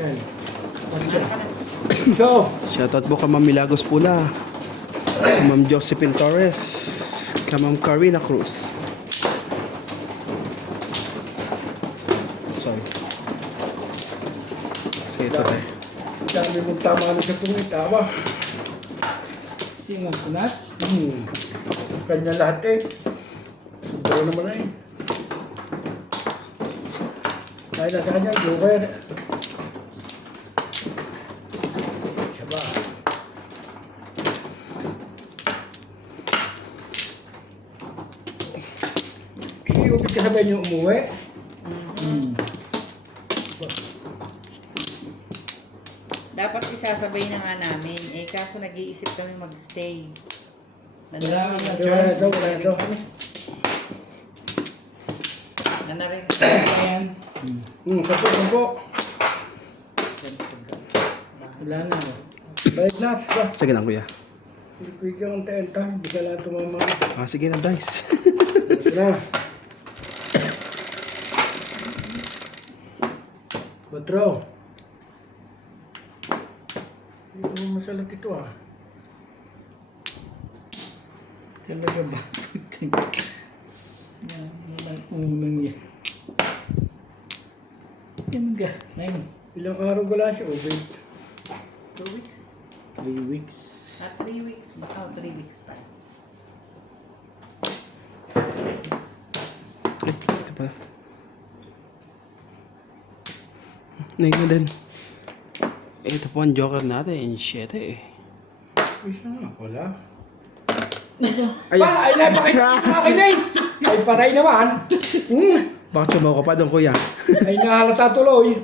Yan. So, Shoutout po kay Ma'am Milagros Pula, kay Ma'am Josephine Torres, kay Ma'am Carina Cruz. Sorry. Sige ito tayo. dami mong tama na sa tungit, tama. Sing of nuts. Kanya lahat eh. Ito naman eh. Dahil na sa kanya, joker. Siya ba? Si Upit kasabay niyo umuwi. Dapat isasabay na nga namin. Eh, kaso nag-iisip kami mag-stay. Wala na Wala na daw, wala na daw. Nanarin. Ayan. Sampo. Wala na. Balik na, siya. Sige na kuya. Quick yung tenta, hindi ka lang tumama. Sige na guys. Ito na. 4. Hindi mo masalat ito ah. Talaga ba? Walang unang yan. Yan ga. Ayun. Ilang araw wala siya, Ubit. 2 weeks. 3 weeks. 3 weeks. Baka 3 weeks pa. Ito pa. Ngayon na din. Ito po ang joker natin. 7 eh. Uy, siya nga, wala. Ay, Ay, napakita akin eh! Ay, patay naman! bakit sumaw ka pa doon kuya? Ay, nahalata tuloy.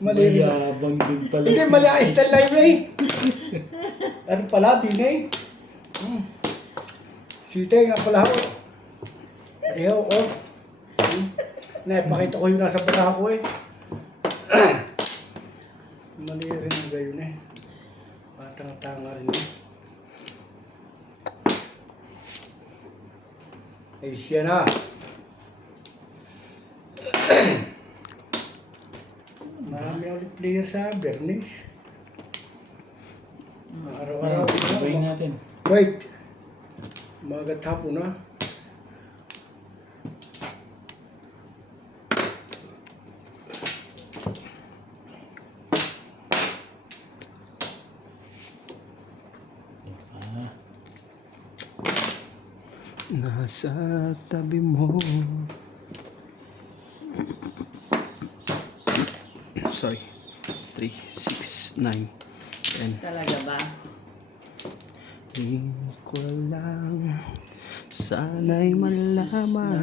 Mali rin. Mayabang din pala. Hindi, mali ang style live na eh. Ano pala, di na eh. Site nga pala ako. Ariho, oh. Naipakita ko yung nasa pala ko eh. Mali rin ang gayon eh. Patang-tanga rin eh. Ay, siya na. Marami ulit player sa Bernice. Araw-araw. Sabay natin. Wait. Umagat hapon na. Nasa tabi mo. Sorry. 3, 6, 9, 10. Talaga ba? Di ko lang sana'y malaman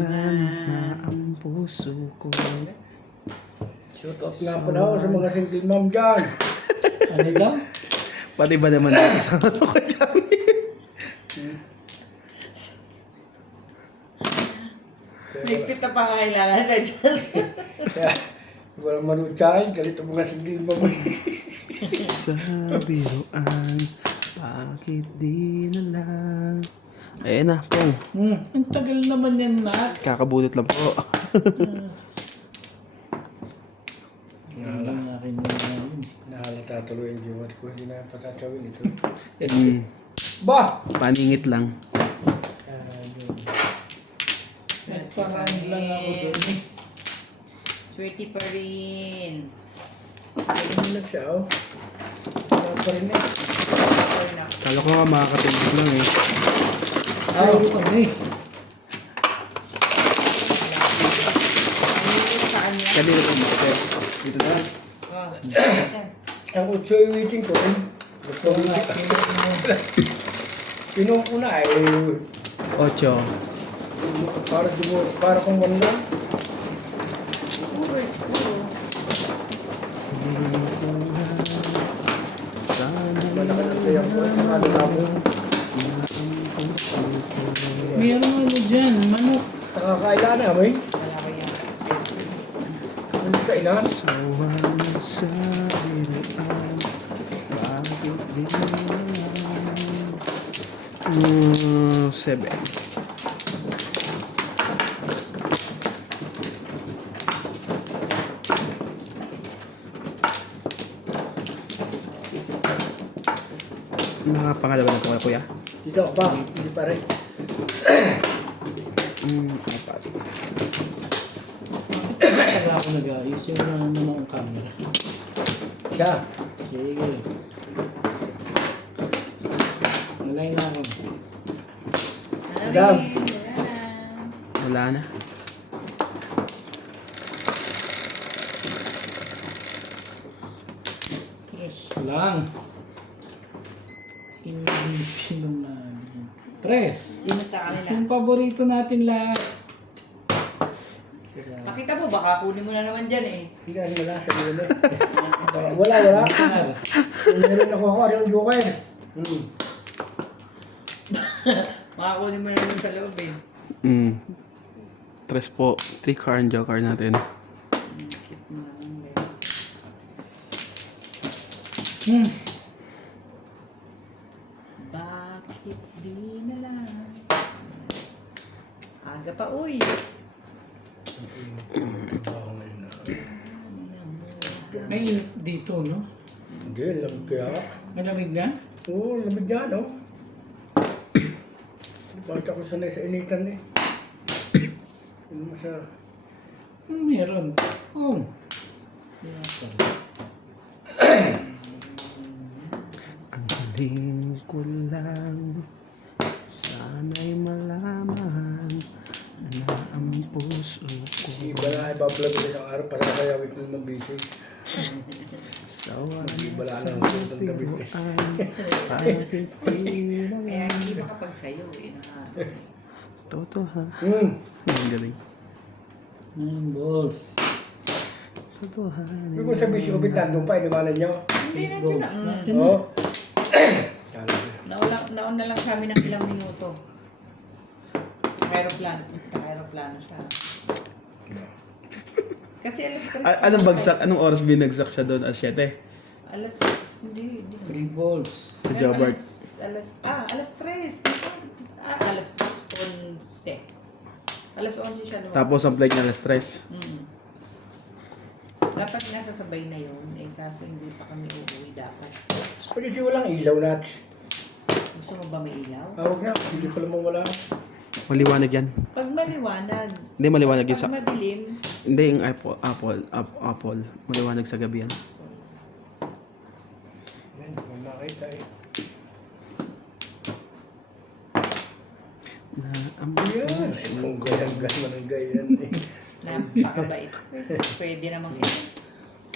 na ang puso ko. Shout out nga pala ako sa mga single mom dyan. Ano daw? Pati ba naman natin sa ano ko dyan? May pita pa nga ilalagay dyan. Kaya, walang manood sa akin, galit ang mga single mom. Sa biruan, bakit di na lang? Ayan na, Pong. Ang tagal naman yan, nuts. Kakabulot lang po. Ang akin na yun. Nahalata tuloy yung jiwat ko, hindi na patatawin ito. Ba! Paningit lang. Parang lang ako doon eh. Sweetie pa rin. Ano lang siya, oh. Wala pa rin eh. Kala ko nga makakatigil lang eh. Ay, ano eh. Saan yan? Kanina po makakit. Dito na. Ang utso yung waiting ko, eh. Gusto ko na. Pinong ko na eh. 8. Para kung ano lang. Malaki kaya ko. Ano na ako. May ano dyan, manok. Nakakaila na, may. Wala ko yan. Ano kailan? Sawa na sa biruan, bakit di na lang? 7. Nakapangalawa na ito kuya. Dito ako ba? Hindi pa rin. Apat. Kaya ako nag-ayos yung naman ang camera. Siya. Sige. Malay na ako. Madam. Wala na. Tres lang. Hindi naman. Tres. Sino sa kanila? Yung paborito natin lahat. Makita mo, baka kunin mo na naman dyan eh. Hindi ka wala sa dulo. Wala. Meron ako ano yung joker. Makakunin mo na naman sa loob eh. Tres po. 3 car and joker natin. Bakit di na lang? Aga pa, uy. May dito, no? Hindi, lamig kaya. Malamig na? Oo, lamig na, no? Bakit ako sanay sa initan eh. Ano mo sa... Meron. Oh. Kaya pala. Ang hiling ko lang, sana'y malaman na ang puso ko Si iba na ibablog ko isang araw, pasang kaya week naman busy. sawa Wala sa na ang ng damit eh. biruan. Bakit di na Kaya lang hindi makapagsayo eh. Totoha. Ang galing. 9 balls. Totohanin. Hindi ko sabi si Ubit nandun pa, iniwanan niyo. Hindi na Balls. dyan. Nandiyan na. Oo. Nauna lang sa amin ng ilang minuto. Aeroplano siya. Kasi alas 3. Anong bagsak? Anong oras binagsak siya doon? Alas 7? Hindi. 3 balls. Sa Jobart. Alas 3. Alas 11. Alas 11 siya naman. Tapos ang flight niya alas 3. Dapat nasasabay na yun. Eh, kaso hindi pa kami uuwi dapat. Pwede di walang ilaw natin. Gusto mo ba may ilaw? Huwag na, hindi pala mawala. Maliwanag yan. Pag maliwanag. Hindi maliwanag yan Pag sa... madilim, Hindi yung Apple. Maliwanag sa gabi yan. Yan, hindi mo makita eh. Na ang Yan, kung gayang-gayang ng gayan eh. napakabait. Pwede namang ito.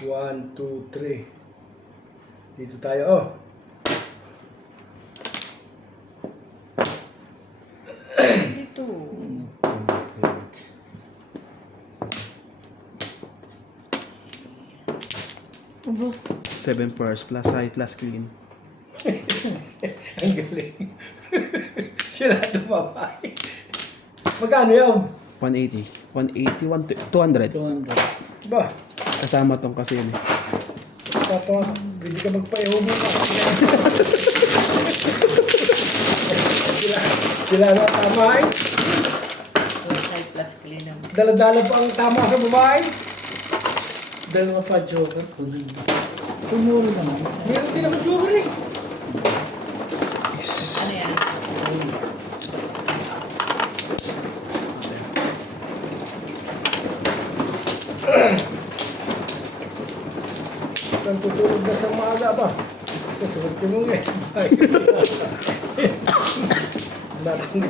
1, 2, 3. Dito tayo, oh. Dito. Aba. 7 pairs plus high plus clean. Ang galing. Sila tumabay. Magkano yun? 180. 180, 200. 200. Ba? Kasama tong kasi yun eh. Papa, pwede ka magpayaw mo pa. Sila na tamay. Plus high plus clean naman. Dala-dala pa ang tama sa babae. Dalawa pa joker. Tumuro naman. Meron din ako jewelry. Ano yan? Nang tutulog na sa maaga ba? Susunod ko mo eh. Nakang...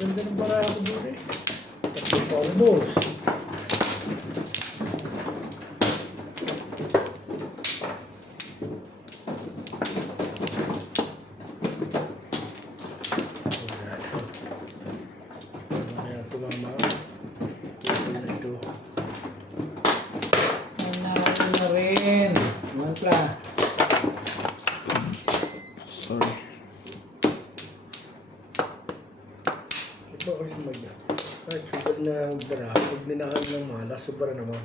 Ganda ng bara ako doon eh. Tatlo pa ang balls. Nanalo na rin. Mantla. Sorry. Ito kasi magya. Kahit super na bara, pag ninahan ng malas, sobra naman.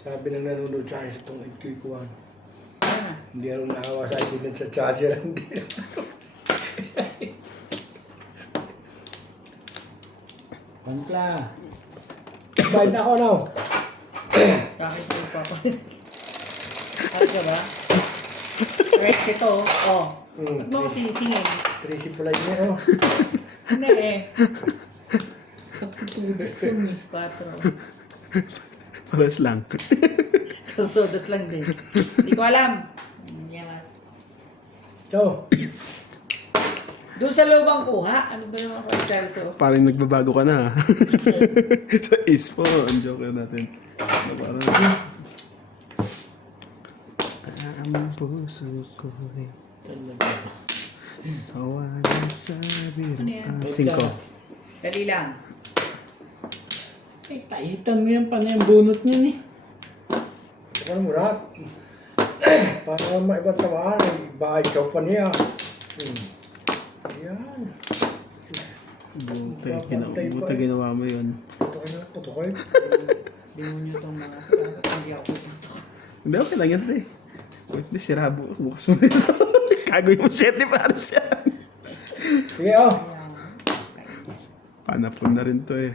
Sabi ng nanonood sa akin sa itong Kuwan. Ano? Hindi ako naawa sa accident sa chassis lang din. Pampla. Bayad na ako now. Sa akin po pa ako. Ano ka ba? Rex ito. Oh. Ba't mo ako sinisingin? 3C pala yun. Hindi eh. Tudas ko ni. 4. Paras lang. Sodas lang din. Hindi ko alam. Yes. So, Doon sa loob ang kuha. Ano ba naman ako, Chelsea? Parang nagbabago ka na. Sa ispo. Ang joke natin. Parang... Ang puso ko'y Talaga. sawa na sa biro. Ano yan? 5. Dali lang. Eh, taitan mo yan pa na yung bunot niyan eh. ano mo na? Para maibang tamaan, bahay ka pa niya. Ayan. Buti ginawa mo yun. Puto kayo. Hindi mo nyo itong mga hindi ako. Hindi, okay lang yan eh. Hindi, sira bukas mo ito. Kagoy mo shit ni Paris yan. Sige, oh. Panapon na rin to eh.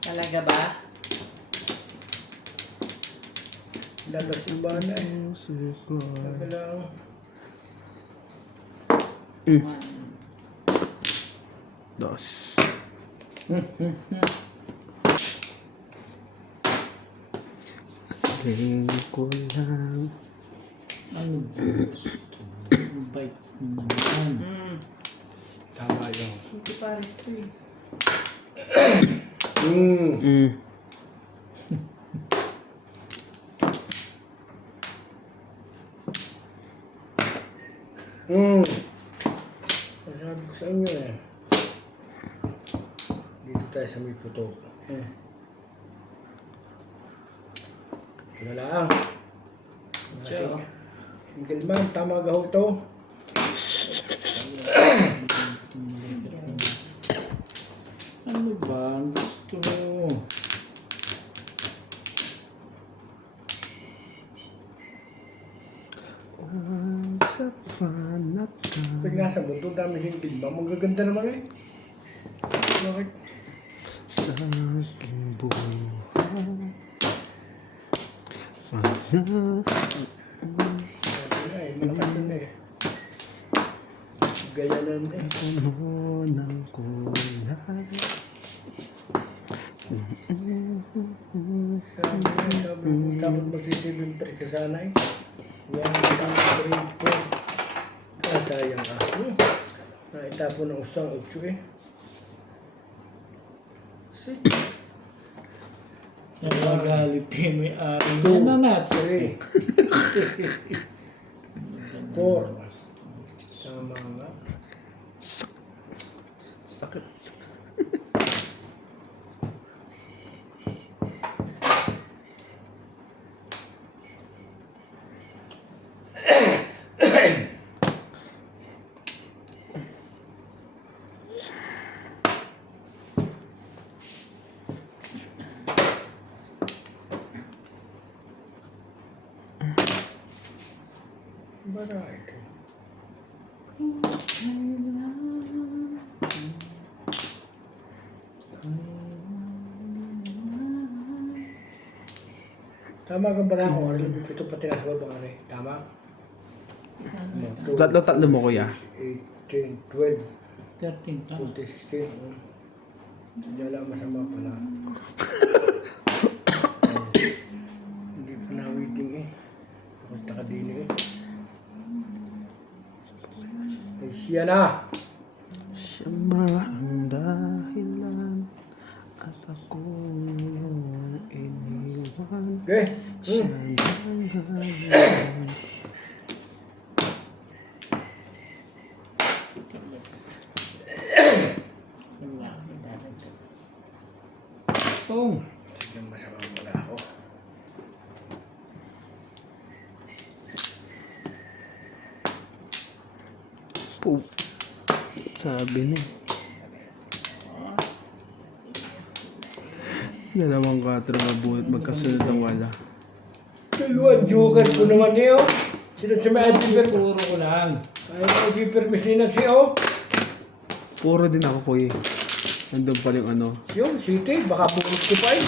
Talaga ba? Labas yung bana eh. Puso ko. Talaga lang. 2. Aling ko lang. Ano ba gusto? Ang bait mo naman. Tama yun. Hindi pares to eh. Sabi ko sa inyo eh. Dito tayo sa may putok. Ito na lang. Ciao. Single man, tama gaho to. Ano ba ang gusto mo? Sa panatang. Pag nasa mundo, dami single man. Magaganda naman eh. Bakit? Sa aking buhay. Ay, malakas yun eh. Gaya nun eh. Ano ng kulay. Sabi ko, dapat magsisibintry ka sana eh. Yan, dapat po. Sayang ka. Naitapon ng usang 8 eh. Sit. Nagagalit din may ari. Two. Ano nuts? 3. 4. Tama nga. Sakit. Baray ka. Tama ka ba na ako? Ano yung pito pati nasa baba ka eh? Tama? Tatlo mo kuya. 8, 10, 12, 13 ta. 14, 16. Hindi alam masama pala. Hindi pa na-waiting eh. Punta ka din eh. Ay siya na! Siya ang dahilan at ako yung iniwan. Okay. Siya ang dahilan. Tong. Sige, masama pala ako. Sabi niya. Dalawang 4 na bunot magkasunod ang wala. Dalawa, joker ko naman niyo. Sino sa may IP permis? Puro ko lang. Ay, IP permis ni Nagsio. Puro din ako kuya. Nandun pa yung ano. Yung city, baka bukas ko pa eh.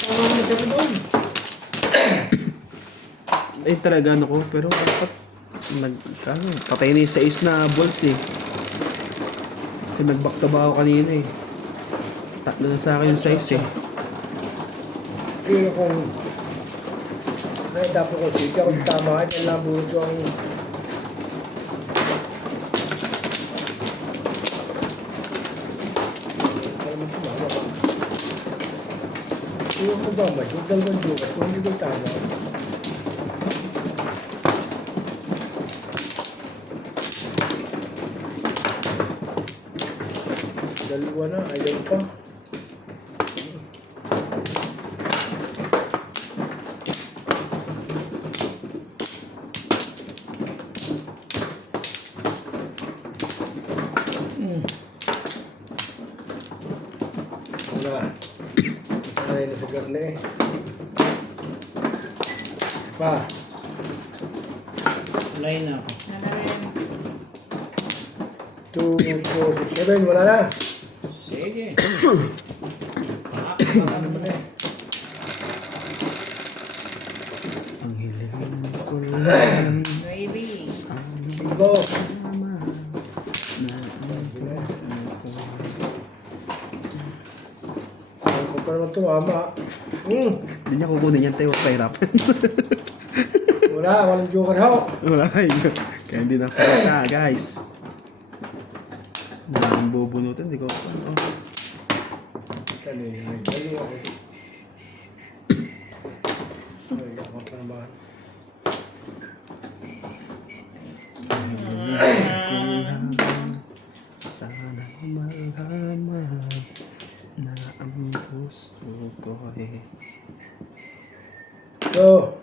Tama mo siya doon. Eh talaga ano ko, pero dapat patay na yung 6 na balls eh. Kasi nag-back to back ako kanina eh. Tatlo na sa akin yung size eh. Pero kung dapat ko city, kung tama yan lang buto ang Iwan ko ba ba? Yung dalawang joker, kung hindi ko tama. Dalawa na, ayaw pa. Wala. Sanay na sa garne eh. Pa. Line na ako. 2, 4, 6, 7. Wala na. Sige. Ano naman eh. Ang hiling ko lang Baby. sana 5. naman na Ayaw ko pa naman tumama. Hindi niya kukunin yan tayo, pahirapan. Wala, walang joker ho. Wala yun. Kaya hindi na pala guys. Wala akong bubunutin, hindi ko oh. Kanina may dalawa ko. Ay, ako pa naman. Sana malaman na ang puso ko eh. So,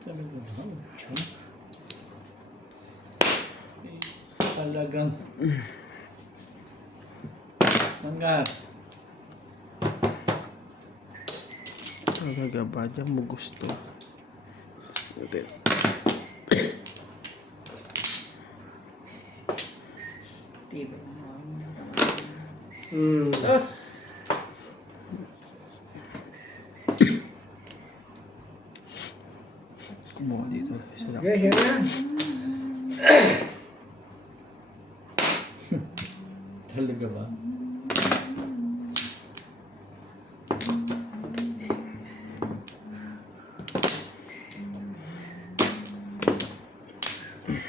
Talagang talagang Manggar. Talaga ba dyan mo gusto? Natin. Tiba. Tapos, Kumuha dito. Isa lang. guys, yan na. Talaga ba?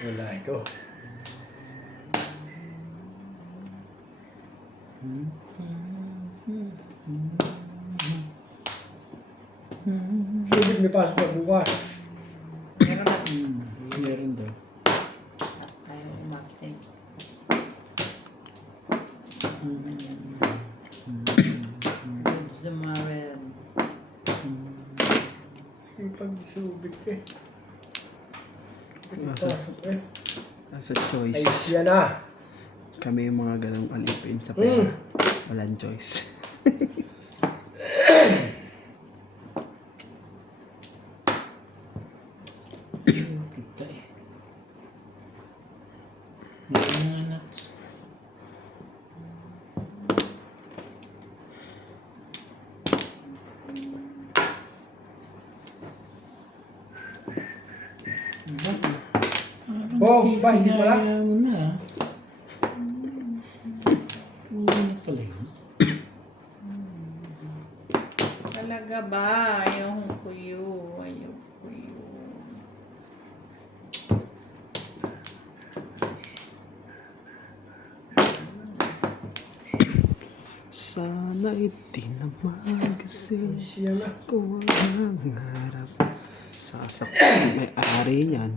Wala ito. Subit may pasok na bukas. Meron na. Meron daw. Tayo umabsent. Good Samaritan. Yung pag-subit eh. Nasa, Pasok eh. nasa Ay, choice. yan na. Kami yung mga ganong alipin sa pera. Walang choice. Kita eh. Nangangat. Bo, ba, hindi pala? Kaya mo na. Uwi na pala yun. Talaga ba? Ayaw ko yun. Ayaw ko yun. Sana'y di naman kasi Siya na. ko ang harap. Sasaktan may ari niyan.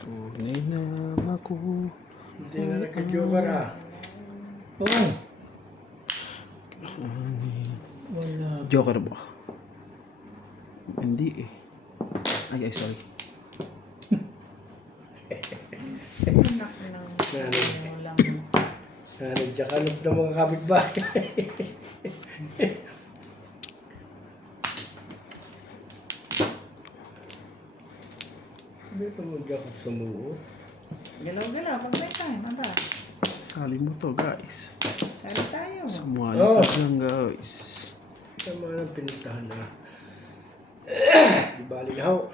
Tunay na ako. Hindi na nagka-joker ah. Oo. Wala. Joker mo. Hindi eh. Ay, sorry. Anak ng lang. Nagjakalog ng mga kapitbahay. Hindi ko mag-ako sumuo. Galaw-galaw, pag may time, aba. Sali mo to, guys. Sali tayo. Sumali Oh. ka lang, guys. Tama ng pinuntahan na. Di baligaw.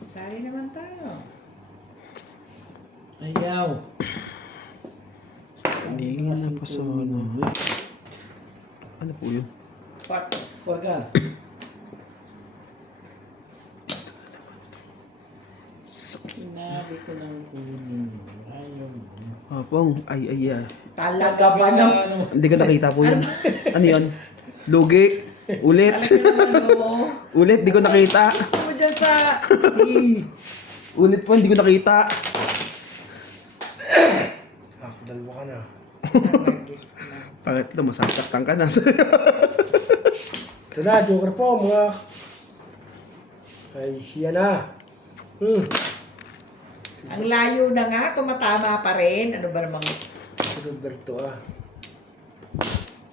Sali naman tayo. Ayaw. Hindi na pa sa ano. Ano po yun? What? Wag ka. Sinabi ko ng kunin mo. Ayaw mo. Apong, ay. Talaga ba naman? Hindi ko nakita po yun. Ano yun? Lugi. Ulit. Ulit, di ko nakita. Gusto mo dyan sa... Ulit po, hindi ko nakita. Dalawa ka na. Nagis na. Bakit ito, masasaktan ka na. Ito na, joker po mga... Ay, siya na. Ang layo na nga, tumatama pa rin. Ano ba namang... Si Roberto ah.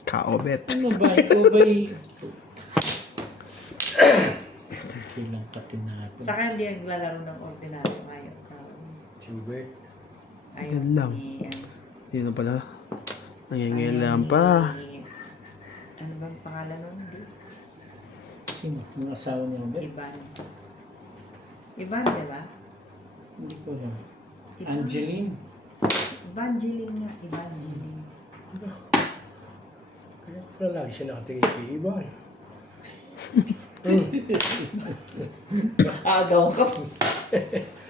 Kaobet. Ano ba? Ikaw ba'y... Okay lang pati natin. Saka hindi naglalaro ng ordinaryo ngayon. Si Hubert. Yan lang. Yun na pala. Nangingilam pa. Ano bang pangalan nun? Sino? Yung asawa niya ba? Ivan. Ivan, di ba? Hindi ko alam. Ivan. Angeline? Evangeline nga. Evangeline. Kaya pala lagi siya nakatingin kay Ivan. Agaw ka.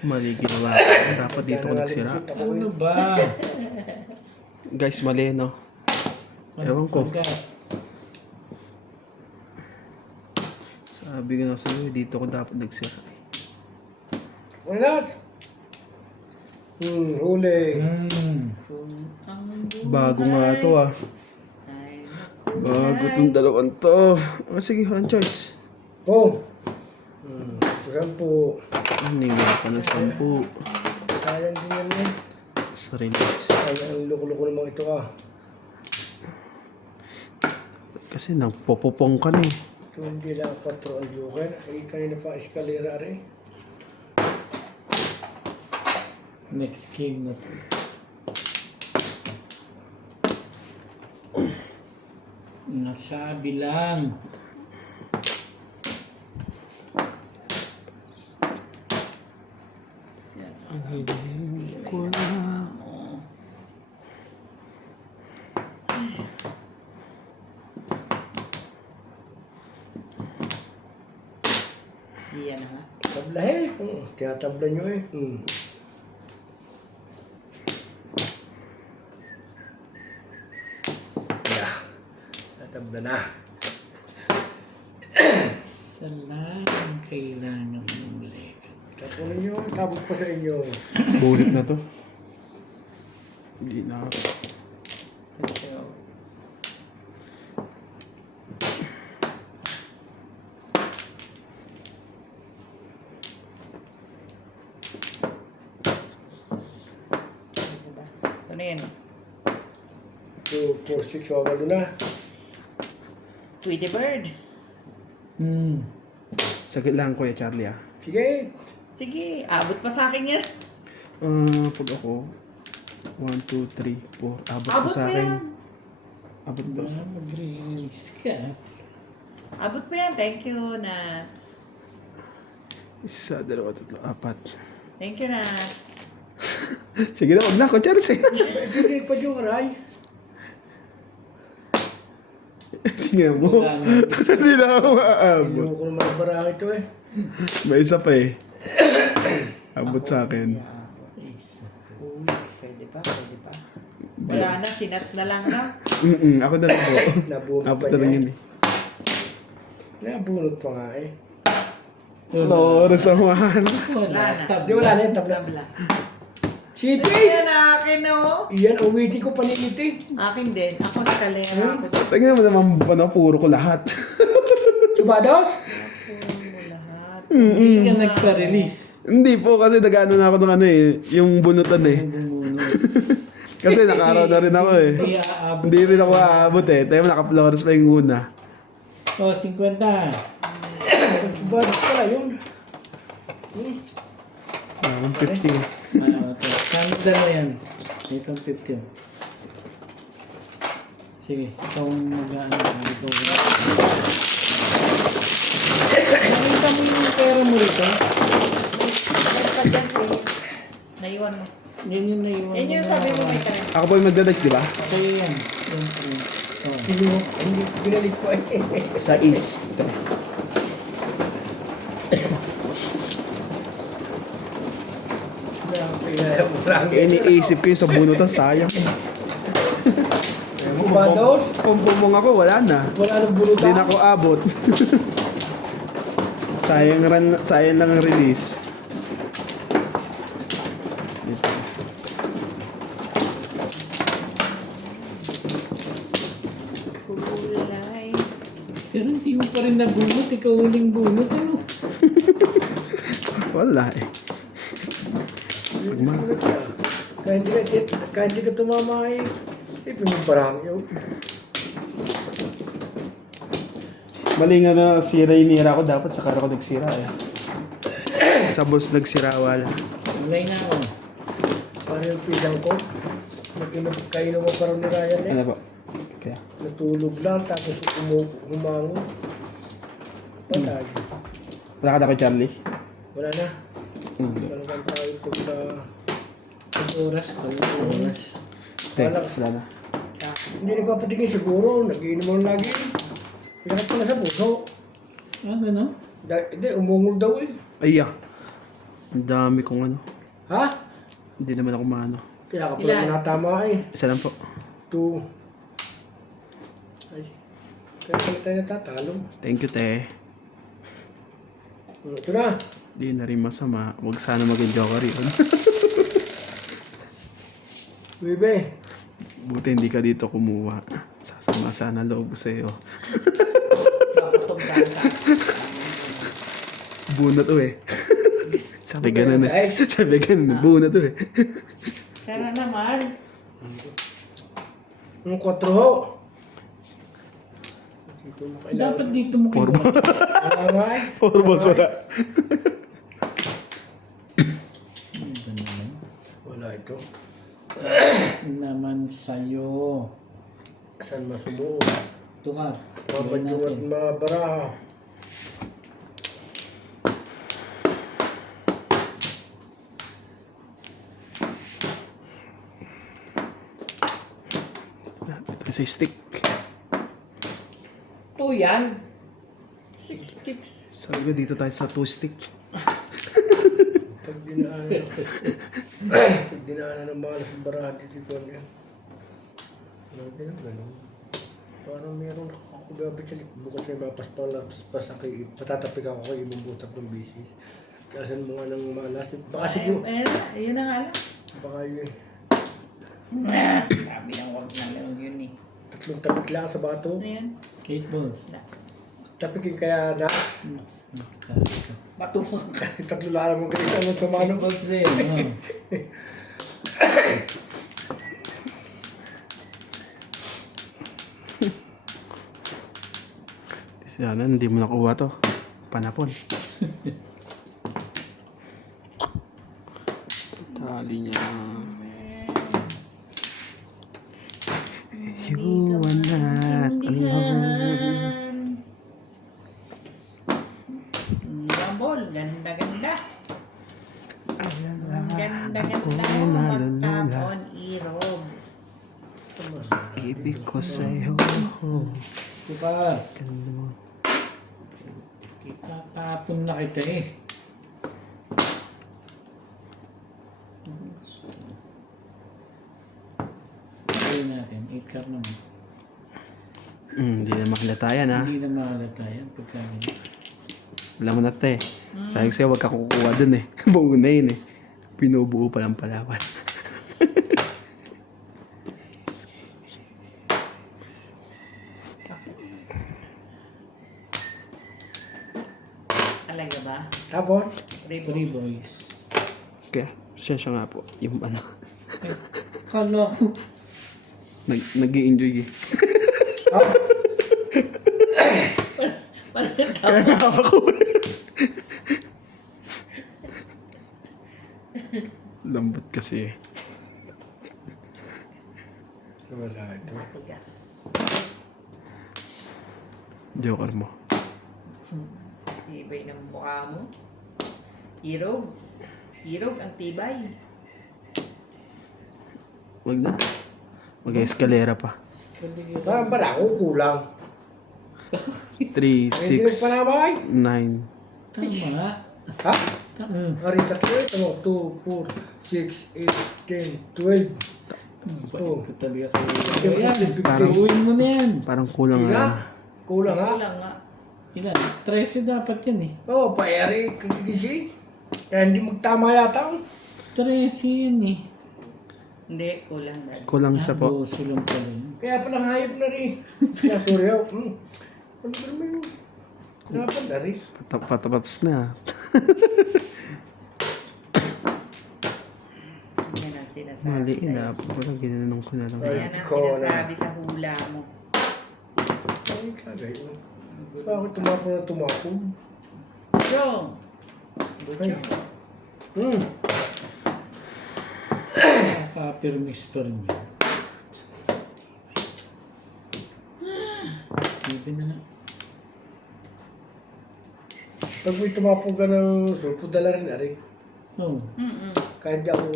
Mali ginawa. Dapat dito ko nagsira. Ano ba? Guys, mali, no? Ewan ko. Wag ka. Sabi ko na sa'yo, dito ko dapat nagsira. Ulat! Huli. Kung ang Bago nga to ah. ay Bago tong dalawang to. Sige, one choice. Oh! Sampu. Hininga pa ng 10. Sayang din yan eh. Sa release. Ang loko-loko naman ito ah. Kasi nagpopopong ka na eh. Kung hindi lang 4 ang joker, ay kanina pa eskalera rin. Next game na to. Nasabi lang. Ang hiling ko na. Iyan na nga. Tablahe. Tinatabla nyo eh. Yeah. Tatabla na. Isa lang ang kailangan ng lekat. Tapunin nyo. Tapos pa sa inyo. Bulit na to. Hindi na. Ano yan? 2, 4, 6, wawalo na. Tweety Bird. Saglit lang, Kuya Charlie ah. Sige. Sige, abot pa sa akin yan. Pag ako, 1, 2, 3, 4. Abot ko Abot sa pa akin. yan. Abot ba? Baka mag-release ka. Abot pa yan. Thank you, Nats. 1, 2, 3, 4. Thank you, Nats. Sige na, wag na, Kuya Charlie. Sige pa joker ay. Tingnan mo. Wala na. Hindi na ako maabot. Ayoko naman ang barang ito eh. May isa pa eh. Abot sa akin. Isa. Uy, pwede pa, pwede pa. Wala na, si Nats na lang na. Ako na lang po. Nabunot Abot pa na lang niya. yun eh. Nabunot pa nga eh. Hello, nasamahan. Wala. Wala na. Di wala na yung tabla. Tabla. Siti! Yan akin na oh. Iyan, awiti ko paningiti. Akin din. Ako sa kalera ako. Tingnan mo naman, ano, puro ko lahat. Subados? Puro mo lahat. Hindi ka nagpa-release. Hindi po, kasi nag-ano na ako ng ano eh, yung bunutan eh. Kasi naka-araw na rin ako eh. Hindi aabot. Hindi rin ako aabot eh. Tayo naka-flores pa yung una. O, 50. Subados pala yun. Ang 15. Ano ito? Kano dala yan? Itong 50. Sige, ikaw ang mag-ano. Ikaw nakita mo yung pera mo rito? Pag yan eh. Naiwan mo. Yan yung naiwan Yan yung sabi mo may tayo. Ako po yung magdadags, di ba? Ako yan. Oh. Hindi binalik ko eh. Sa east. Iniisip ko yung sa bunutan, sayang. Subados? Kung pumong ako, wala na. Wala nang Hindi bulutan. na ako abot. sayang lang ang release. Kulay. Pero hindi mo pa rin nabunot. Ikaw huling bunot. Ano? Wala eh. Kaya hindi ka tumama eh. Ipin mo parang yun. Mali nga na sira yung nira ko, dapat sa kara ko nagsira eh. Sa boss nagsira, wala. Ulay na ako. Parang yung pilang ko. Kainom mo parang ni Ryan eh. Ano ba? Kaya. Natulog lang tapos humango. Patay. Wala ka na kay Charlie? Wala na. Hindi. Talagang tayo ito sa... Oras. Oras. Wala na. Hindi nagpapatigil siguro. Nagiinom mo lagi. Pinakit ko na sa puso. Ah, gano'n? Hindi, umungol daw eh. Ay, ang dami kong ano. Ha? Hindi naman ako maano. Kaya ka pala natama eh. Isa lang po. 2. Ay. Kaya pala tayo natatalo. Thank you, te. Ito na. Di na rin masama. Huwag sana maging joker yun. Bebe. Buti hindi ka dito kumuha. Sasama sana loob ko sa'yo. Bakatog sa Bunot to eh. Sabi ganun eh. Sabi ganun, bunot to eh. Sana naman. Yung 4 ho. Dapat dito mo Four balls. Wala nga eh. Four balls wala. Wala ito. naman sa'yo. Saan masubuo? Tukar. Mabad yung at mabara. Ito sa stick. 2 yan. 6 sticks. Sabi ko dito tayo sa 2 stick. Pag dinaanan pag dinaanan ng mga sa barahan dito ko niya. Ano din ang ganun? Parang meron ako gabit sa likod. Bukas may mapaspas ako. Patatapik ako kay ibang butak ng bisis. Kasan mo nga ng malas. Baka siguro. Yun na nga lang. Baka yun. Sabi ng wag na lang yun eh. 3 tapik lang sa bato. Ano yan? Kate balls. Tapikin kaya na. Matufang. 3 lang mo ganito. Ano sa Kate mano? balls din. Oh. Sana hindi mo nakuha to. Panapon. Tali niya. You are not alone. Ball, ganda-ganda. Ganda-ganda Ako mo nalulula. magtapon, irob. Ibig ko sa'yo. Tukar. Ganda mo. Itatapon na kita eh. Gawin natin. 8 card naman. Hindi na mahalata yan ha. Hindi na mahalata yan pagkain. Alam mo na te. Sabi ko sa'yo, huwag ka kukuha dun eh. Buo na yun eh. Pinubuo pa lang palawan. Tapos, 3 3 boys. boys. Kaya, siya nga po. Yung ano, Kala ko. nag-i-enjoy eh. ah, Kaya nakawa ko. Lambot kasi eh. wala ito. Tigas. Joker mo. Tibay ng mukha mo. Hirog. Hirog ang tibay. Wag na. Mag-escalera pa. Parang ba ako kulang? 3, Hindi 6, nagpanamay? 9. Tama. Ha? Tama. Ari, tatlo ito. 2, 4, 6, 8, 10, 12. Bait ko talaga kayo. 15, Ayan. 15. Uwin mo na yan. Parang kulang Ilan? nga. Kulang ha? Kulang nga. Ilan? 13 dapat yan eh. Oo, pa-eri, kagigisi. Kaya hindi magtama yata. 13 yan eh. Hindi, kulang na. Kulang sa po. 12 lang pala yun. Kaya palang hayop na rin. Kaya sorry ako. Ano ba naman yun? Dapat na rin. Patapatas na. Yan ang sinasabi Mali sa'yo. na. Parang ginanong ko na lang. Ay. Yan ang Ikaw na. sinasabi sa hula mo. Ay, kagay mo. Bakit tumapo na tumapo? Chong! Ay. Nakaka-permis pa rin yan. Pwede na nga. Pag may tumapo ka ng sulpo, dala rin na rin. Oh. Mm-mm. Kahit di ako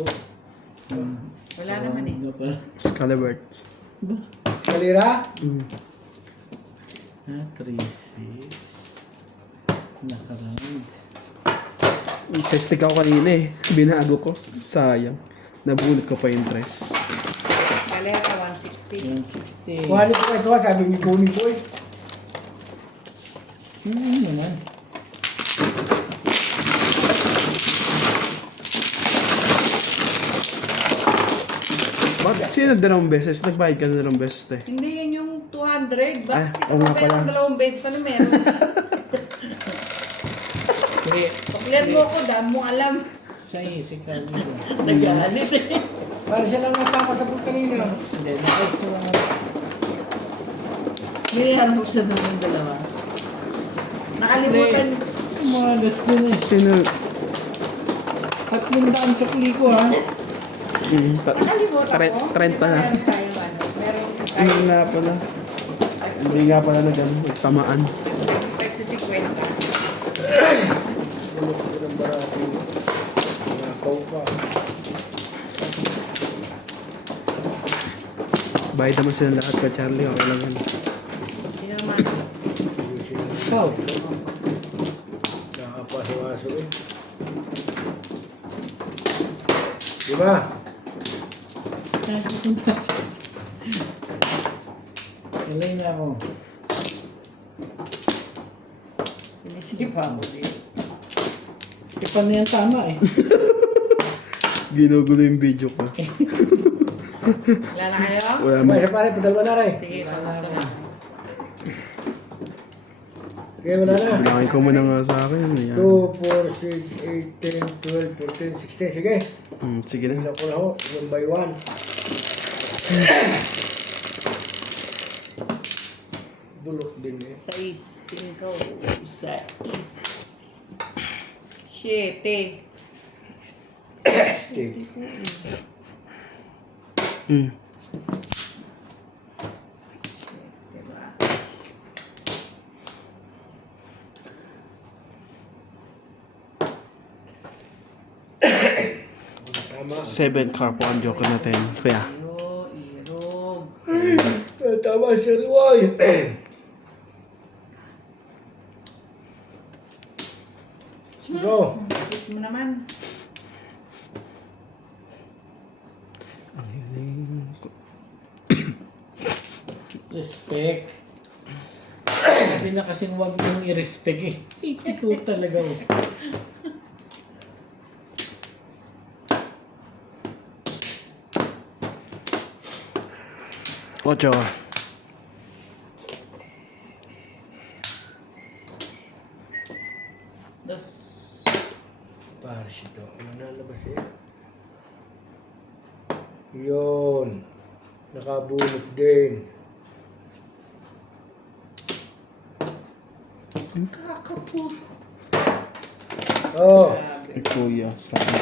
Wala naman eh. Ano pa? Scalibert. Ba? kalira. Ha? 3-6. Nakaround. Testing ako kanina eh. Binago ko. Sayang. Nabunot ko pa yung tres. Kalera 160. 160. Kuhanin ko ito, sabi ni kunin ko eh. Naman. Bakit? Sino dalawang beses? Nagbayad ka na dalawang beses eh. Hindi yan yung 200. Bakit Ah, ito oo nga pa pala. yung dalawang beses? Ano meron? Paklian mo ako, dami mo alam. Sa isip ka nila. Nagalit eh. Para siya lang natakasabot kanina. Hindi, nakaisa lang ako. Nilihan mo siya ng dalawa. Nakalimutan. Malas din eh. Sino? 300 sukli ko ha. Nakalimutan ko. 30 na. Meron tayong ano. Meron Hindi tayong nga pala. Hindi nga pala nagtamaan. nagsisikwenta. Bulok ko ng barati. Nakaw pa. Bayad naman sila lahat ka, Charlie. Okay lang yan. Sino naman? Ikaw. Nakapaswaso eh. Diba? Nakapunta sa... Kalay na ako. Sinisipa mo din. Ipan na yan tama eh. Ginugulo yung video ko. Wala na kayo? Wala mo. May isa pare, padalwa na rin. Sige, papunta na. Okay, wala na. Bilangin ko muna nga sa akin. Ayan. 2, 4, 6, 8, 10, 12, 14, 16. Sige. Sige na. Tingnan ko na ho. 1 by 1. Bulok din eh. 6, 5, 6, 7. Stick. Diba? Tama. 7 car po ang joke natin. Kuya. Iyo, irog. Tama si Ruay. Go. Bakit mo naman? Ang hiling ko. Respect. Sabi na kasing huwag mong i-respect eh. Ikaw talaga oh. Ocho. Dos. ito. Ano nalabas eh? Yun. Nakabunot din. Kakapulo. Oh, Ay, kuya, sa akin.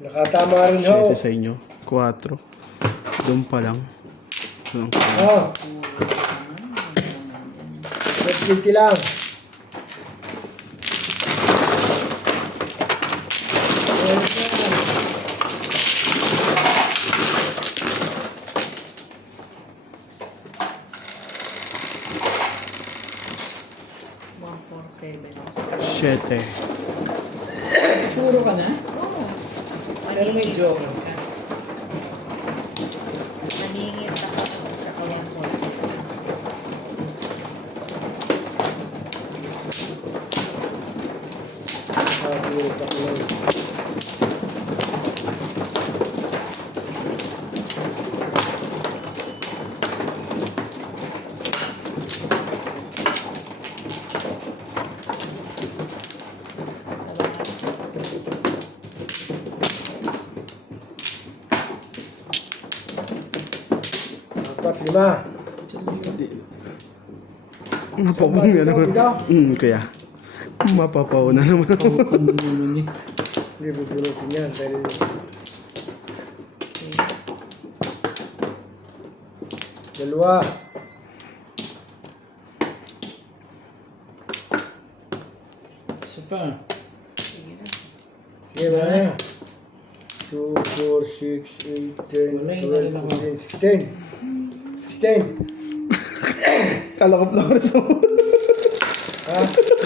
nakatama rin ho. 7 sa inyo. 4. Doon pa lang. Doon. Ah, 50 lang. One, four, seven. 7. Puro ka na? Oo. Pero may joke. Maningit ako. Tsaka one, four, seven. Nakabunot ako lang. Apat, lima. Mapapauna naman. Ikaw? Kaya. Mapapauna naman ako. Ano naman eh. Hindi bubunutin yan dahil dalawa. Isa pa. Sige na. Okay, wala na. 2, 4, 6, 8, 10, Wala, yun na rin ako. 12, 16. 16. Kalakap na ako sa Ha?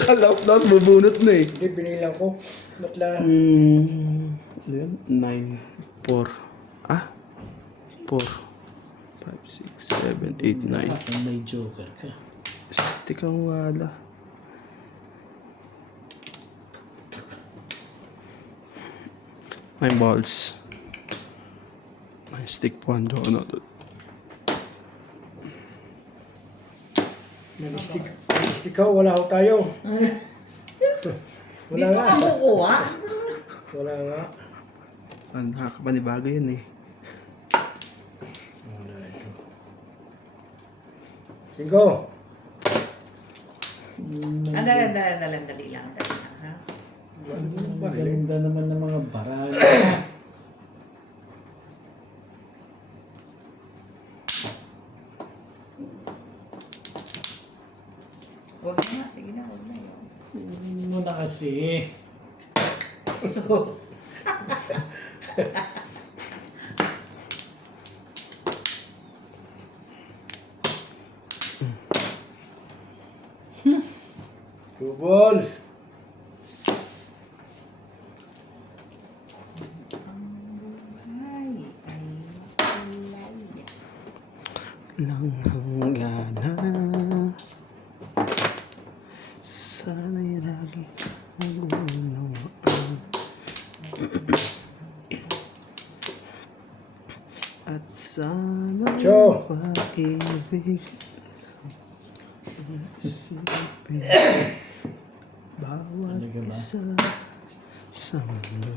Kalakap na ako. Bubunot na eh. Hindi, binilang ko. Ba't lang? Ano yan? 9, 4. Ah? 4, 5, 6, 7, 8, 9. Kung may joker ka. Stick ang wala. My balls. My stick po ando ano to. Nag-stick ka, wala ho tayo. Wala Dito nga. ka kukuha. Wala nga. Ang nakakapanibago yun eh. Wala ito. 5. Andali lang. Ha? Ang ganda naman ng mga barang. Huwag na. Sige na. Huwag na yun. Mo na kasi. So, Two balls. ay makulay. Lang hanggana. Sana'y lagi nagunuan. At sana Cho. pag-ibig isipin bawat Talaga ba? isa sa mundo.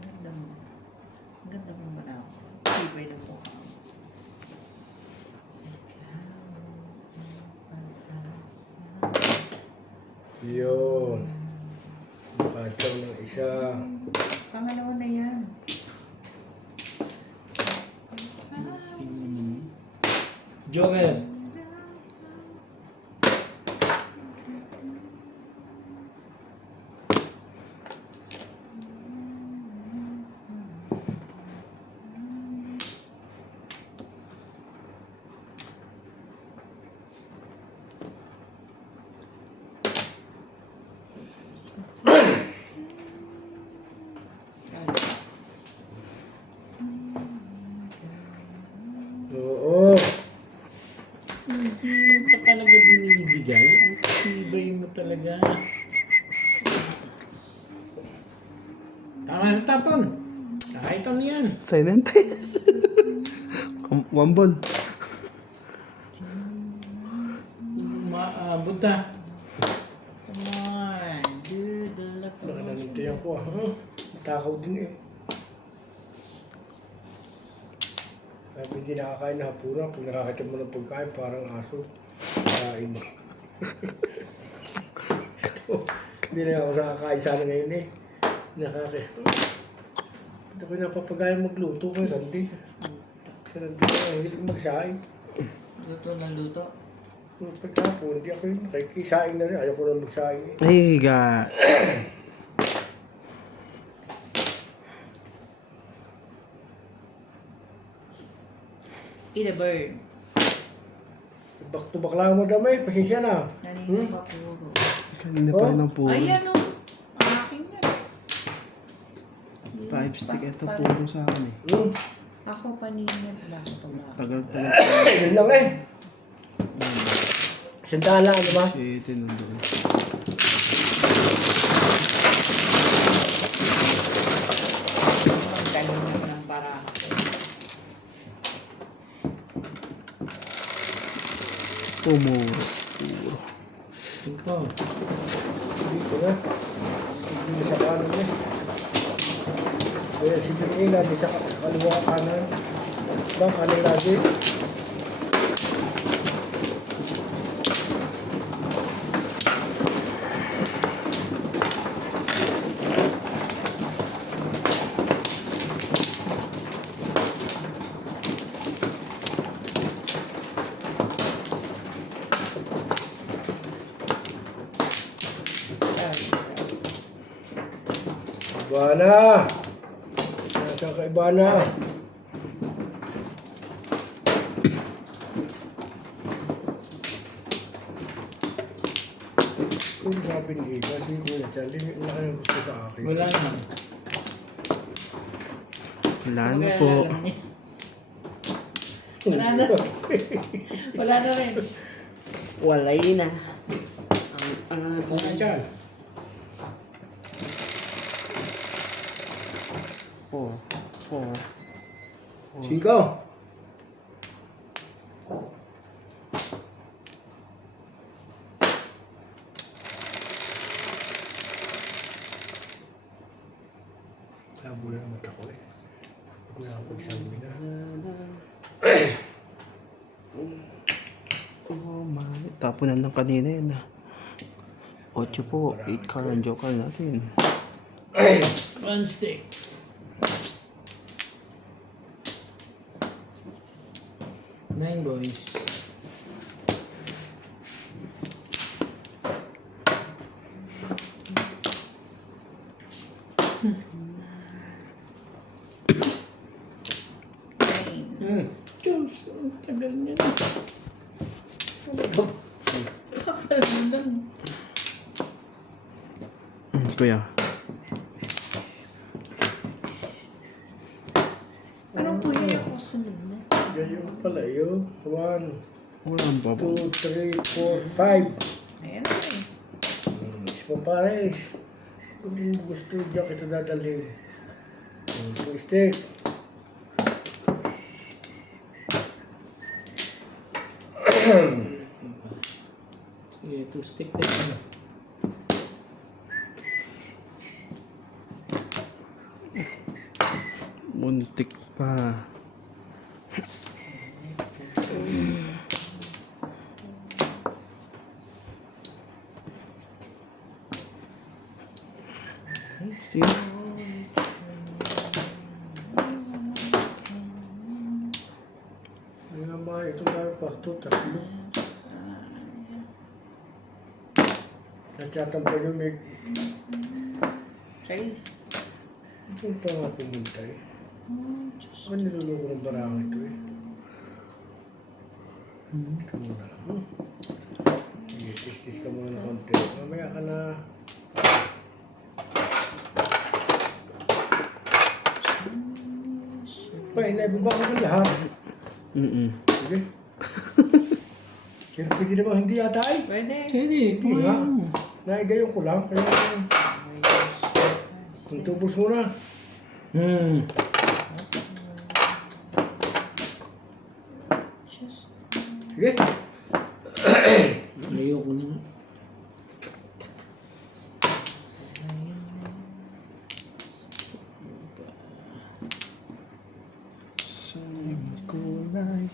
Ganda mo. Ganda mo man ako. Tibay na mukha mo. Ikaw ang pag-asa. Yun. Nakataw ng isa. Pangalawa na yan. Joker. Oo. Hindi mo pa talaga binibigay. Ang tibay mo talaga. Tama sa tapon. Kahit ano yan. Silent. Wambol. Buta. Come on. Good luck. Nakalangintayan ko Takaw din eh. Sabi hindi nakakain na hapura. Pag nakakita mo ng pagkain, parang aso. Kain mo. Hindi na ako nakakain sana ngayon eh. Nakakain. Ito ko napapagaya magluto kay Randy. Si Randy na hilig magsaing. Luto ng luto. Pagkapon, hindi ako yun. Nakikisaing na rin. Ayaw ko na magsaing eh. Ay, ga. Eat a bird. Back to back lang mo damay. Pasensya na. Kanina pa puro. Kanina pa rin ang puro. Ayan o. Akin yan. 5 stick ito puro sa akin eh. Ako paningan. Bakit ito ba? Tagal pala. Yun lang eh. Sandaan lang, di ba? Si ito nandun. Kanina pa lang para Pumuro. Ito. Dito na. Hindi sa kanan eh. Kaya si Billy lagi sa kaliwa kanan. Ba, kanan lagi. Ibana! Nasa ka Ibana? Kung sabi ni Ika, si Kuya Charlie, may wala kayong gusto sa akin. Wala na. Wala na po. Wala na. Wala na rin. Walay na. Kuya Chal. Oh. Singko. Labo na ang mata ko eh. Huwag na ako pagsabi na. Oh my. Tapunan ng kanina yun ah. 8 po. 8 car ang joker natin. One stick. Nine boys. Diyos, ang tagal niya na. Kakalandan. Kuya. Anong kuya yung kasunod na? Ganyan pala yun. 1, Walang 2, babo. 3, 4, 5. Ayan na rin. Pampares. Kung gusto dyan kita dadalhin. 2 stick. Sige, two stick din. Muntik pa. Sige. Ano nga ba? Ito na parto, tatlo. Nagtatampo yung may... Guys. Ito pa nga pumunta eh. Ano niluloko ng barang ito eh? Ika muna. Sige, tis-tis ka muna ng konti. Mamaya ka na... Pa, inaibaba ka ng lahat. Mm-mm. Sige. Pero pwede naman hindi yata ay. Pwede. Pwede. Hindi nga. Naigayon ko lang. Kaya kung tubos mo na. Hmm. Sige. Ayoko na. Sa kulay.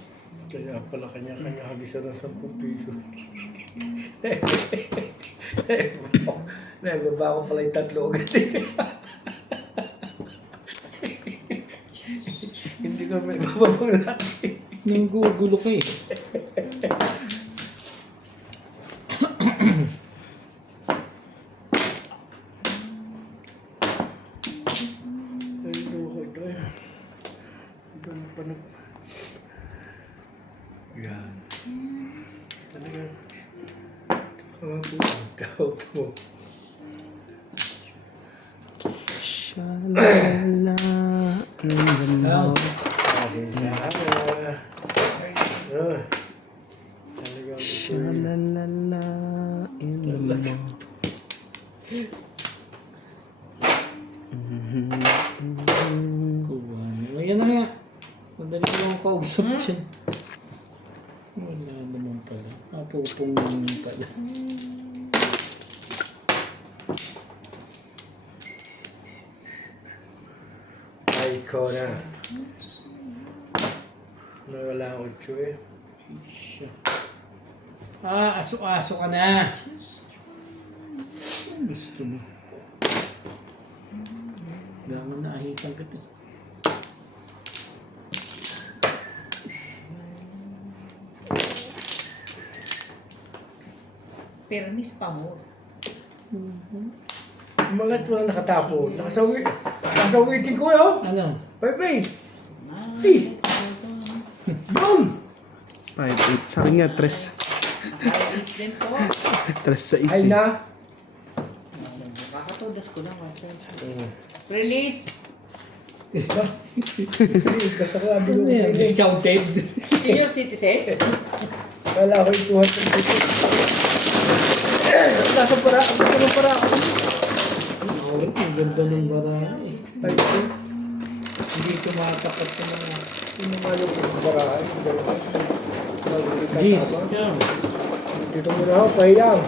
Kaya pala kanya-kanya hagisa ng 10 piso. Naibaba ko pala yung 3 agad. Hindi ko may bababang laki. Nanggugulo ka eh. Ay, loko ito eh. Ito na pa nag... Yan. Talaga. Mga po, tawag mo. Shalala in the mall. Talagang Shalala in the mall. Kuha na. Ayan na nga. Madali ko lang kausap dyan. Wala naman pala. Apupong naman pala. ay, ikaw na. Nawala ang 8 eh. Siya. Aso-aso ka na. Ang gusto mo? Gaman na ahitan kita. Permis pa mo. Umagat walang nakatapo. Nakasawitin ko eh, oh. Ano? Bye-bye. Hey! Doon! 5-8. Sa akin nga, 3. Nakainis din to. 3 sa Ay isi. na. Kakatodas ko lang. Release. Kasarado Ano yung yan? Discounted? Senior citizen. Kala ko yung 200 pesos. Nasa para ako. Ang ganda ng bara eh. Ay, Hindi tumatapat sa mga... yung mga yung barahan. Jeez. Yeah. Dito muna ako, pahiyang.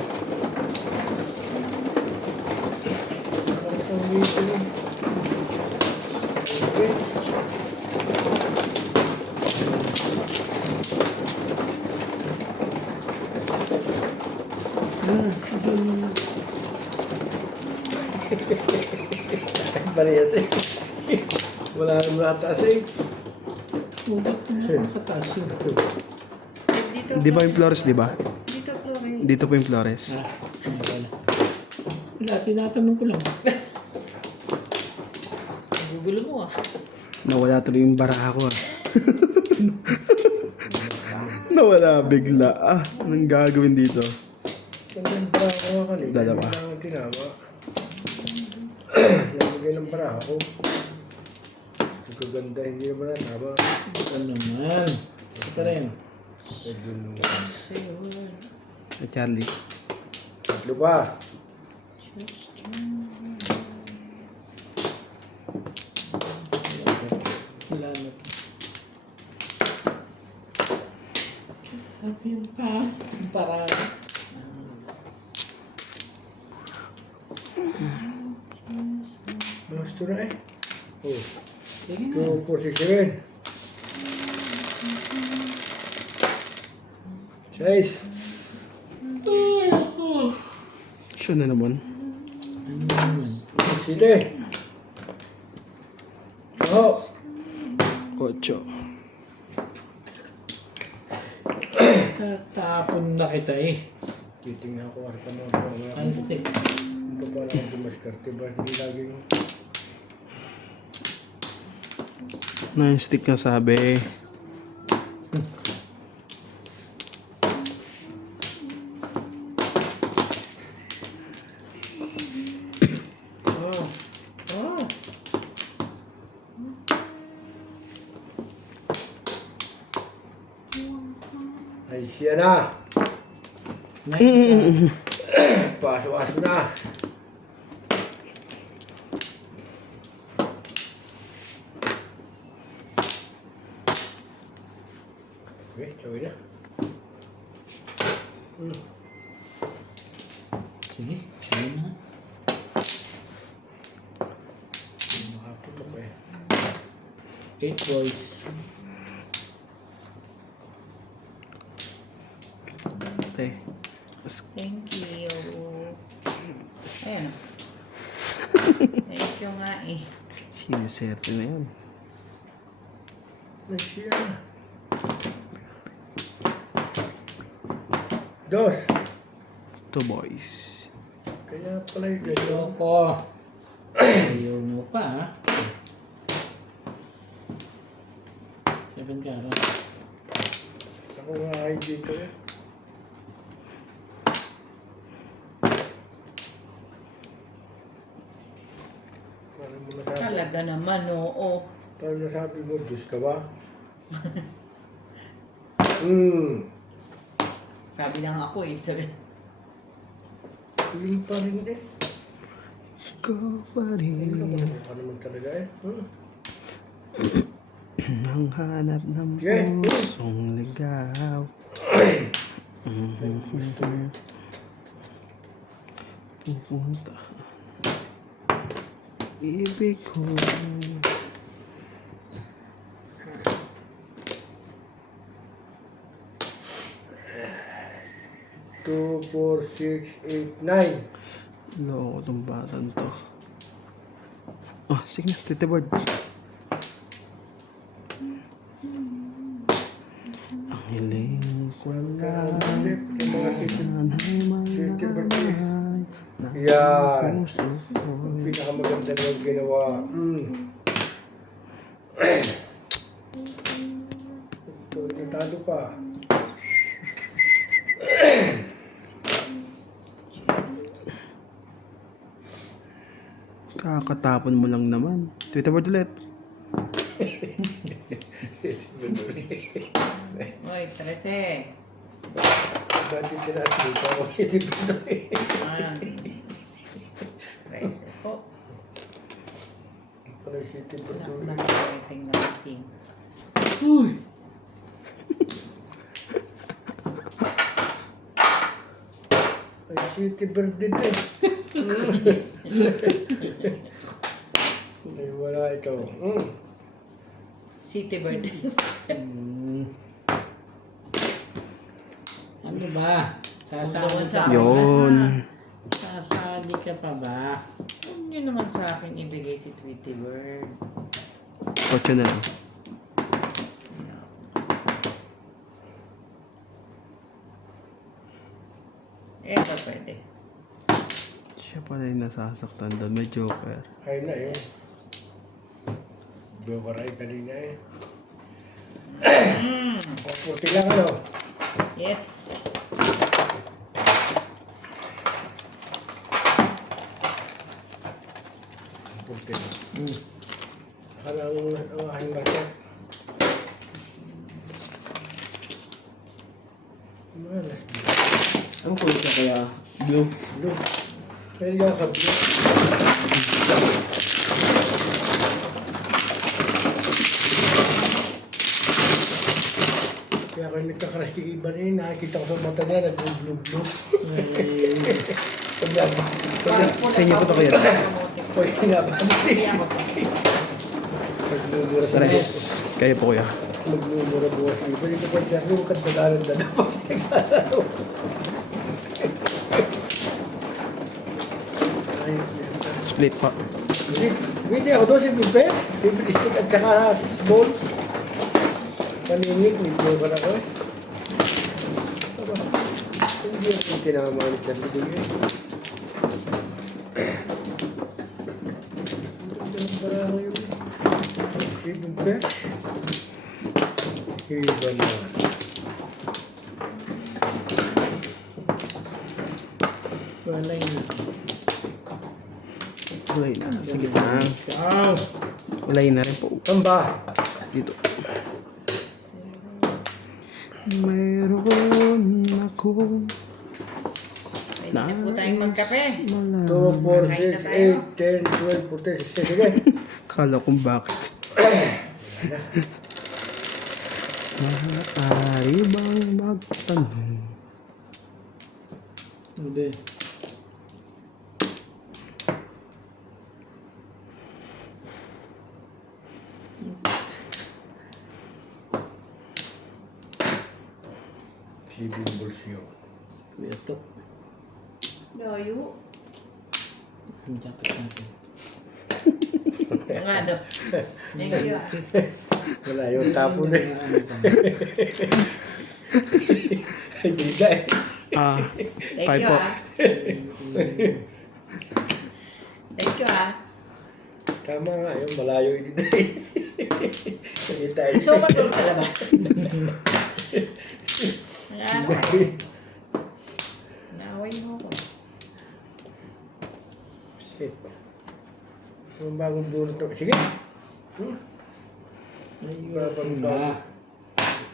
Ang meeting. Okay. Parehas eh. Wala nang nataas eh. Bakit nakakataas yun? Dito. Di ba yung Flores, di ba? Dito Flores. Dito po yung Flores. Wala. Wala, tinatanong ko lang. Gugulo mo ah. Nawala tuloy yung bara ko ah. Nawala bigla. Anong gagawin dito? Ang bara ko nga kanina. Dalawa. Hindi lang ang tinawa. Nalagay ng bara ko. Ang kaganda, hindi naman nataba. Ito naman. Ito rin. Medyo nung... Charlie. 3 pa. Wala na. Sabi yung pa. Para. Gusto na eh. Oh, Sige na. 247. 6. Siya na naman. Sili. Oh. 8. Tatapon na kita eh. Titingnan ko arka mo. Unstick. Hindi pa lang dumaskarte ba? Hindi laging... 9 stick nga sabi. Oh. Oh. Ay siya na. Paso-aso na. Okay, tawin na. Sige, sige na. Makaputok eh. 8 boys. Te. Thank you. Ayan. Thank you nga eh. Siniserte na yun. Ay, siya. Dos. 2 boys. Kaya pala yung ganyan. Ayoko. Ayaw mo pa ha. 7 carats. Ako nga ay dito eh. Parang mo nasabi. Talaga naman, oo. Parang nasabi mo, Diyos ka ba? Sabi lang ako eh. Sabi. Yun pa rin eh. Ikaw pa rin Ano naman talaga eh. ang hanap ng Yeah. pusong ligaw. Pupunta ibig ko. 2, 4, 6, 8, 9. Loko tong batang to. Oh, sige na, Tite Bird. Ang hiling ko lang Yung mga city. sana'y City Bird eh. malaman na Yan. puso ko. Pinakamaganda na yung ginawa. Ito, natalo pa. Kakatapon mo lang naman. Twitter Bird ulit. Oy, 13. Dati tinaas dito ako. Hindi pa na eh. 13 po. Pala City Bird. Anak na rating na kasi. Ay, City Bird din eh. Ay, wala ito. City Bird. Ano ba? Sasali Huwag naman sa ka akin. ba? Yun. Sasali ka pa ba? Huwag niyo naman sa akin ibigay si Tweety Bird. 8 na lang. Ito pwede. Siya pala yung nasasaktan doon. May joker. Ay na yun. Jokeray kanina eh. Puti lang ano. Yes. Puti lang. Ang aking market. Malas din. Ang kulit ka kaya? Blue. Blue. Pwede ako sa blue. Kaya ako nagkakaras kay iba rin, nakikita ko sa mata niya, nag-blue-blue. Sa inyo ko to kaya? Uy, nga ba? Hindi ako pa. Nagmumura sa Tres. Kayo po kuya. Nagmumura bukas ng iba. Dito pa siya, yung kadalaran na dapat. Split pa. Hindi ako doon, simple pets. Simple stick at saka 6 balls. Paningit, hindi ko na ko eh. Aba, hindi ako tinamalit sa bibigyan. Parang yun. Simple pets. Iba na. Walay na. Ulay na. Sige na. Siyang! Ulay na rin po. Tamba! Dito. Mayroon akong Na. Hindi po tayong magkape. 2, 4, 6, 8, 10, 12, 14, 16. Sige. Kala kong bakit. Maaari bang magtanong? Hindi. Sibing bulsyo. Kuya to. Layo. Ang jacket natin. Ang ano. Thank you ah. Wala yung tapo na eh. Ano pa? Hindi na eh. Thank Five you po. ah. Thank you ah. Tama nga, yun, malayo hindi na eh. Hindi tayo. So, matulog sa labas. Naaway mo ko. Shit. Yung bagong bunot to. Sige. Na.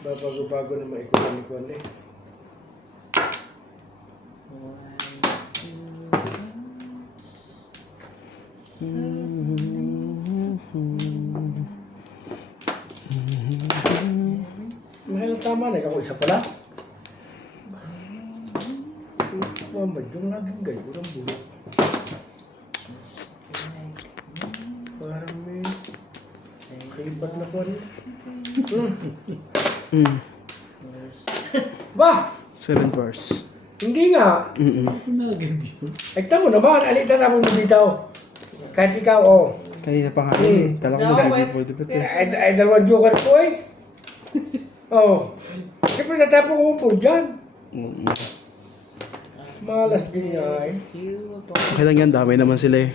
Babago na maikuan eh. Mahal tama na, ako isa pala. Mama, yung laging gayo ng bulok. Parang may kaibat na kuwan. Bah! 7 bars. Hindi nga. Nagad yun. Ay, tamo naman. Alita na mo bitaw. Kahit ikaw, oh. Kanina pa nga eh. Kala ko Daway. mag-review pwede pwede. Ay, dalawang joker ko eh. Oh. Siyempre, natapon ko po dyan. Malas din nga eh. Okay lang yan, dami naman sila eh.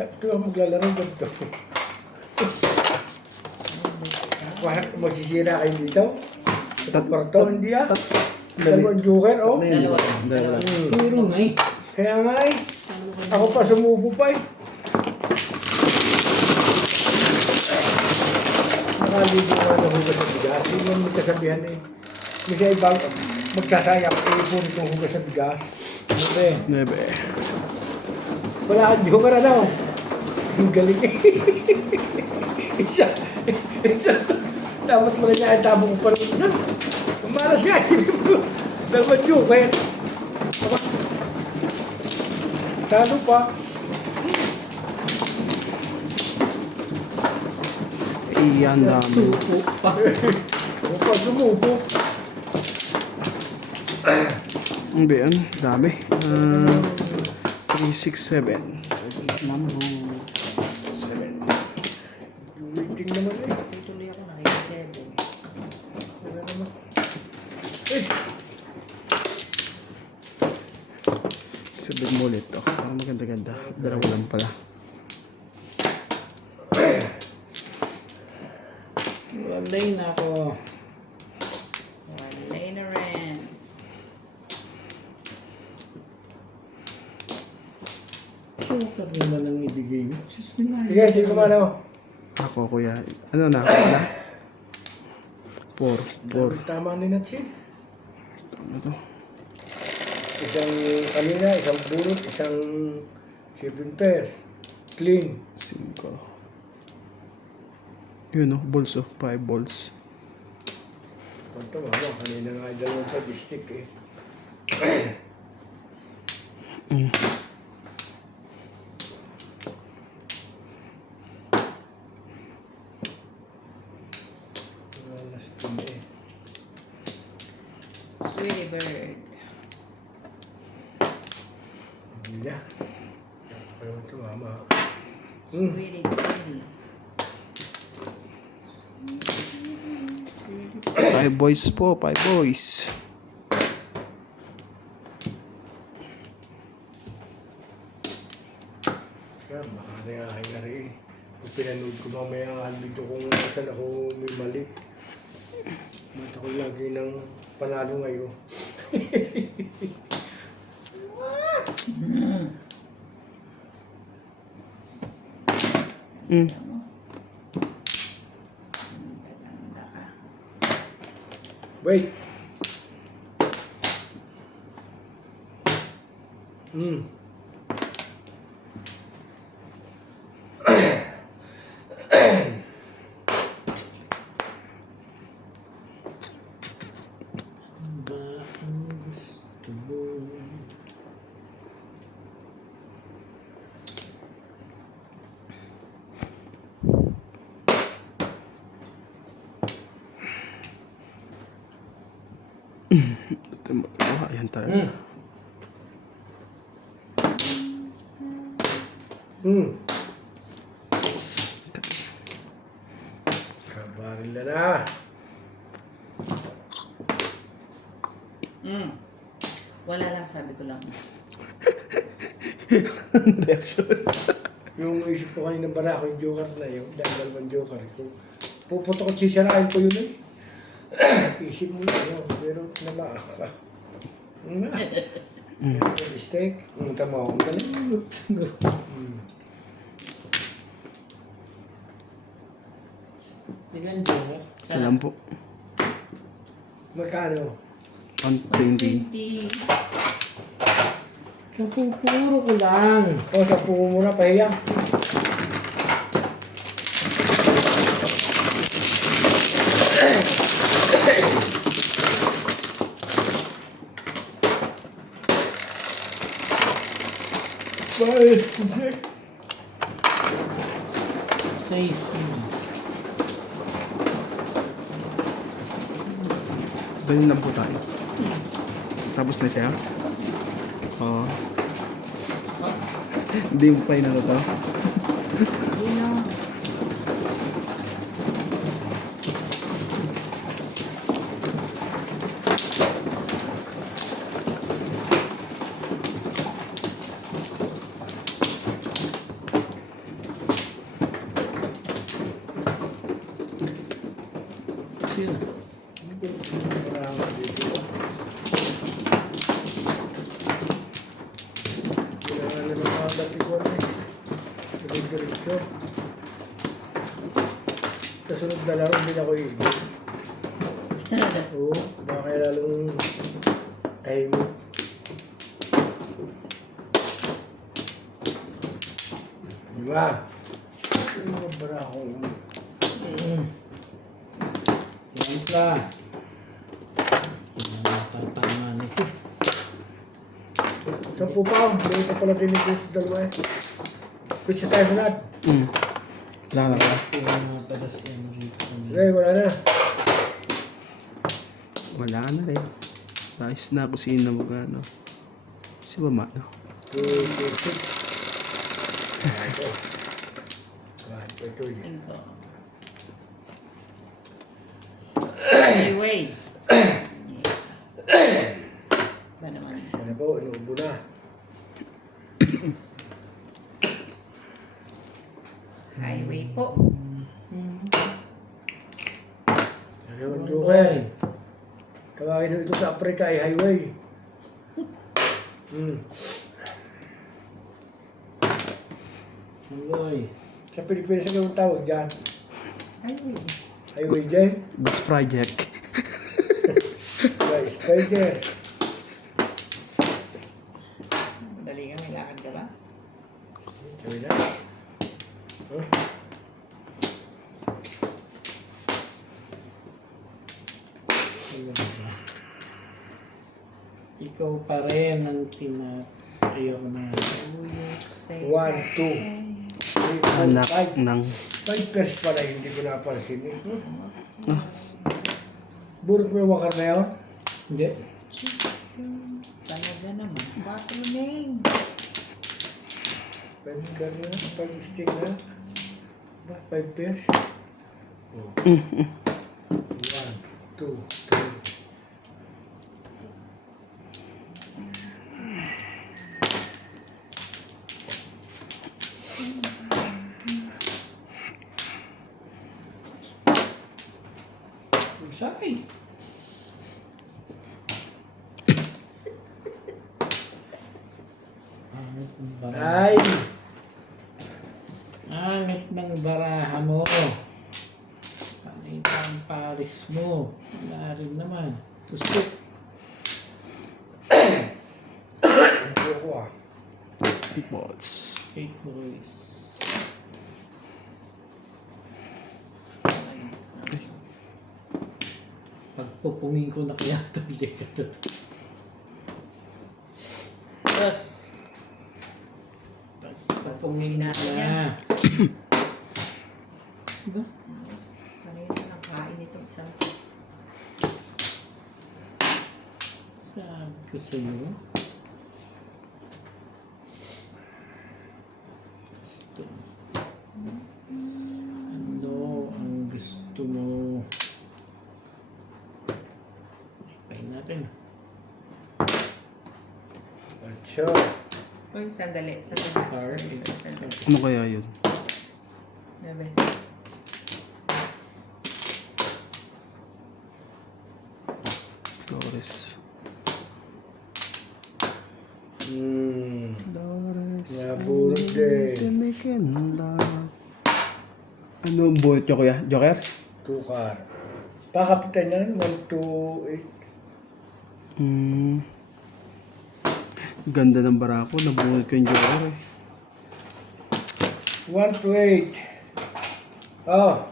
Ito ang maglalaro ganito. Magsisira kayo dito. Sa kwarto, hindi ah. Dalawang joker, oh. Dalawa. Puro nga eh. Kaya nga eh. Ako pa sumupo pa eh. Nakaligo nga na hugas sa bigas. Yun yung may kasabihan eh. Kasi ibang magsasayang ipon itong hugas sa bigas. Hindi. 9. Wala kang joker ano. Ang galing eh. Isa. Dapat mo na niya ang tabo ko pa rin. Ang malas nga eh. Dalawang joker. Talo pa. Iyan dami. Suko pa. Ako pa sumupo. Ang ba yan? Dami. 3, 6, 7. Waiting naman eh. Tuloy ako nakikisebe. Wala naman. Eh. 7 mo ulit. Oh, parang maganda-ganda. Dalawa lang pala. Walay na ako. Walay na rin. Joker naman ang ibigay mo. Diyos nila. Sige, sige kumano. Ako, kuya. Ano na? Wala? 4. Tama ni Natsi. Ano to? Isang kanina, isang bunot, isang 7 pairs. Clean. 5. Yun oh, balls oh. 5 balls. Punto mama, kanina nga dalawang pag-stick eh. Last team eh. Sweetie bird. Hindi na. Ayaw ito mama. Sweetie sweetie. 5 boys po. 5 boys. Kaya baka nangyayari eh. Kung pinanood ko mamaya ang dito kung saan ako may mali. Mata ko lagi ng panalo ngayon. Wait. Hmm. Ano ba ang gusto mo? Ayan talaga. Hmm. Hmm. Kabaril na. Wala lang, sabi ko lang. Reaction. Yung isip ko kanina bara ako yung joker na yun. Dahil dalawang joker ko. Puputo ko sisirain ko yun eh. Isip mo na yun. Pero namaan ka. Nga. Mistake. Tama ako. Galing. Ilan joker? Sa lang po. Magkano? 120. 20. Kapupuro ko lang. O, sa pumo muna, pahiyang. Five, six. 6 easy. Ganyan lang po tayo. Tapos na siya? Oo. Hindi mo pa inano to? Sino? Kasunod na laro, hindi na ako iibig. Oo, baka kaya lalong tahimik. Diba? Yung mga bara akong Yan ka. Yan ang tatama nito. sampu pa, hindi pa pala dinig ko sa dalawa eh. Kutsi tayo sunod. Wala ka na ba? Kaya nga pala si Enrico. Sige, wala na. Wala na rin. Nais na ako sino magano. Si Mama, no? 2, 2, 6. Ito. Ito yun. Info. Anyway. Ba naman? Sana po, inuubo na. Highway po. Ano yung joker? Tawagin nyo ito sa Africa ay highway. Aloy. Sa Pilipinas ang tawag dyan. Highway. Highway dyan. Ghost Project. Right, spider. Madali nga, may lakad ka ba? Sabi na. Huh? Ano ba? Ikaw pa rin ang ayaw na. 1, 2, 3, 4, Anak 5. ng... 5 pairs pala, hindi ko napansin eh. Burot mo yung wakar na yun? Hindi. Talaga naman. 4 name. 5 car na, 5 stick na. 5 pairs. 1, 2, 3. Usay. Ay! Angit ng baraha mo. Panita ang Paris mo. Wala rin naman. Tustok. Hindi ko ah. 8 balls. 8 boys. Nice. Pagpupungin ko na kaya ito. Tapos, pagpupungin na. Diba? Kanina lang kain itong isang. Sabi ko sa'yo. Gusto. Ano ang gusto mo? Ipain natin. Acho. Uy, sandali. Car. Sandali. Ano kaya yun? Bebe. Flores. Flores. Nabulot din. Ano ang buhat nyo kuya? Joker? Tukar. Pakapitan yan. 1, 2, 8. Ganda ng barako. Nabuhat ko yung Joker eh. 1 to 8. Oh.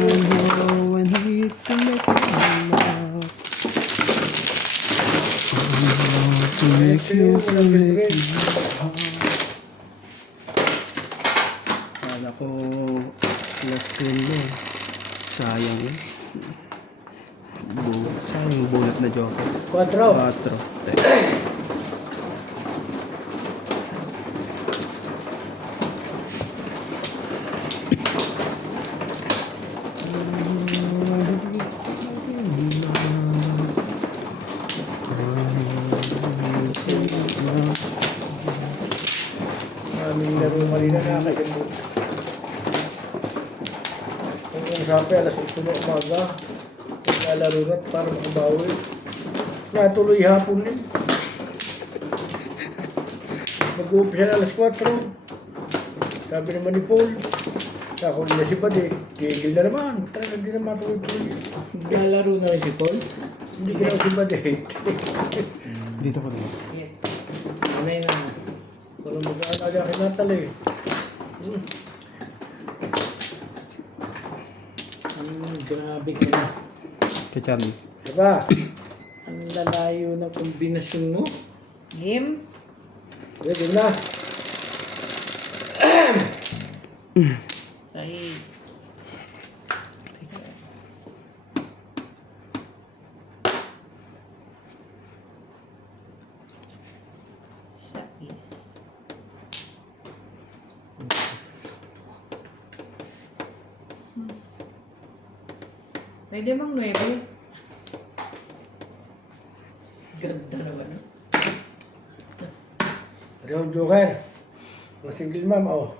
Oh, when he to make love. To make you Kala ko last turn mo. Sayang eh. Sayang bulat na Joker. 4. 4. Maraming laro kanina nakakalimutan. Kung sabi, alas 8 na umaga. Naglalaro na para makabawi. Natuloy hapon din. Mag-uumpisa na alas 4. Sabi naman ni Paul, ako na si Bad eh. Tigil na naman. Talaga hindi na matuloy-tuloy. Lalaro na rin si Paul. Hindi ka na si Bad eh. Dito ko din. Yes. Ano na? Walang mag-aalaga kay Natal eh. Grabe ka na. Kay Charlie. Diba? Ang lalayo na kombinasyon mo. Game. Pwede na. Size. Size. Pwede bang 9? Ganda naman. Round Joker. Ang single mom, oh.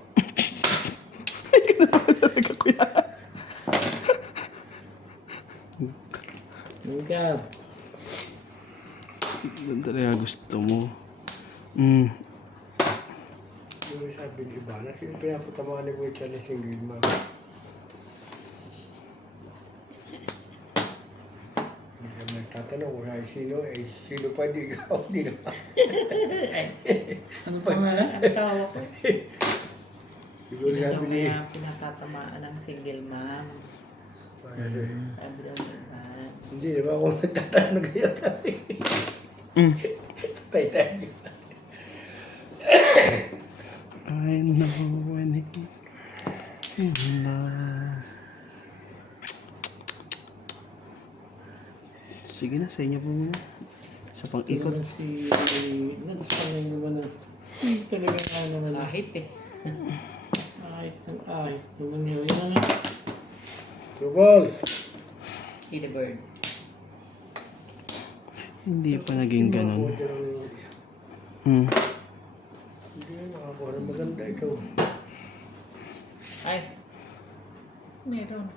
Lugar. Doon talaga gusto mo. Yung sabi ni Ibana, sino pinapatamaan ni Kuya Charlie single mom? Hindi ka nagtatanong kung sino, eh sino pa di ikaw, di naman. Ano pangalan? Ang tawa ko. Siguro Sino sabi ni... kaya pinatatamaan ng single mom? Sabi daw ni Ivan. Hindi, di ba kung nagtatanong kaya tayo? Tay tayo. I know when he in love. Sige na, sa inyo po muna. Sa pang-ikot. Ikot. Si Nance Panay naman na. Talaga nga naman. Kahit eh. Ahit ng ahit naman yun. Yan ang 2 balls. Eat a bird. Hindi pa naging ganun. Hmm. Hindi, nakakuha ng maganda ikaw. Ay. Meron.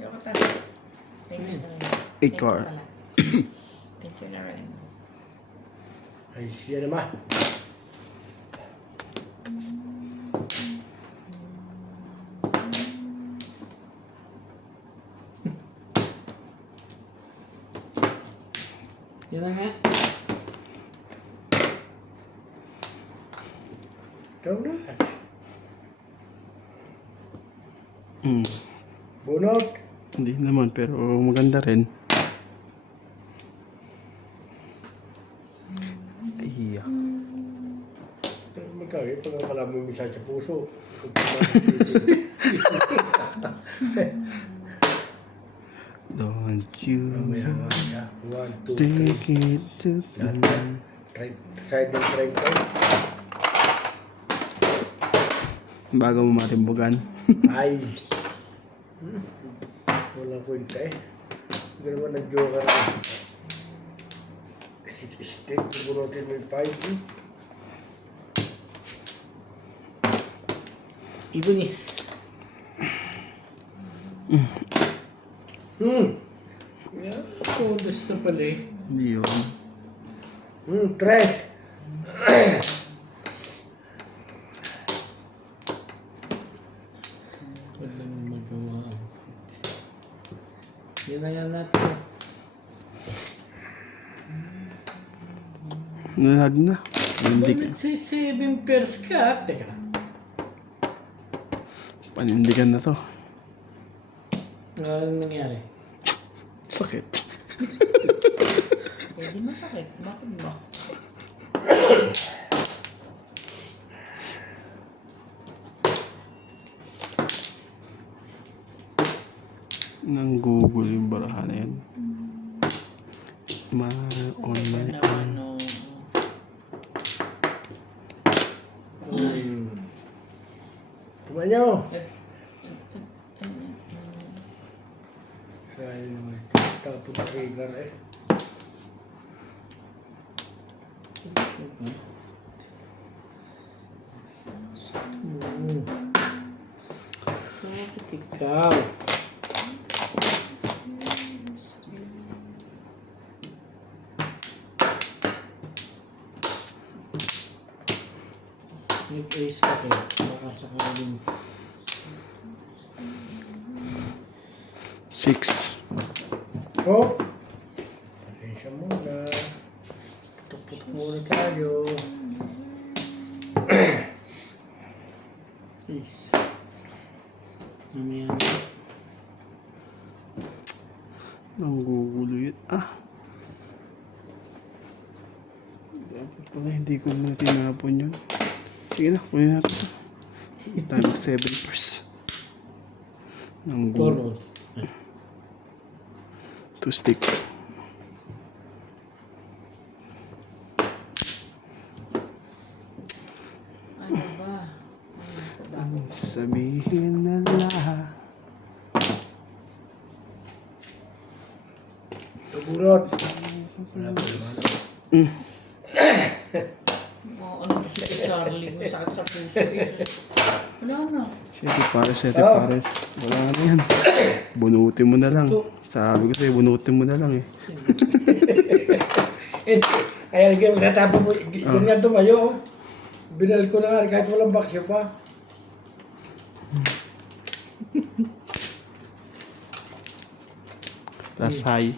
Yoko tayo. Thank you na rin. Eight car. Thank you na rin. Ay, siya naman. Yun na nga. Ikaw na. Hmm. Bunot. Hindi naman, pero maganda rin. Iya. Magkakit pag ang kalaman mo sa puso. Don't you Mamaya nga siya. 1, 2, 3. take it to Side ng try ko. bago mo matimbugan. Ay. Walang kwenta eh. Hindi naman nag-joker eh. Stick, bunutin mo yung 5 eh. Ibunis. Yeah. Todos na pala eh. Hindi yun. 3. Walang magawa. Yun na yan natin. Nalag na. Hindi ka. Bakit say 7 pairs ka? Teka. Panindigan na to. Ano nangyari? Sakit. Eh, di masakit. Bakit ba? Nanggugulo yung barahan na yan. On my own. Kumanyo. Sayang naman. Tapos trigger eh. Bakit ikaw? Nag-ace ka kayo. Baka sakaling 6. Oh. Pasensya muna. Putok-putok muna tayo. ace. Mamaya na. Nanggugulo yun. Dapat pala hindi ko muna tinapon yun. Sige na, kunin natin ito. Hindi tayo mag 7 pairs. 4 Nanggulo. balls. 2 stick. Ano ba? Sa dami. Sabihin na lahat. Tugurot. Wala pa naman. Oh, ano ba si Charlie? Kung sakit sa puso. Jesus. Wala na. 7 pares, 7 pares. Wala na yan. Bunutin mo na lang. Sabi ko sa'yo, bunutin mo na lang eh. Kaya naging magtatapon mo. Doon nga tumayo. Binal ko na nga kahit walang baksyo pa. Tapos high.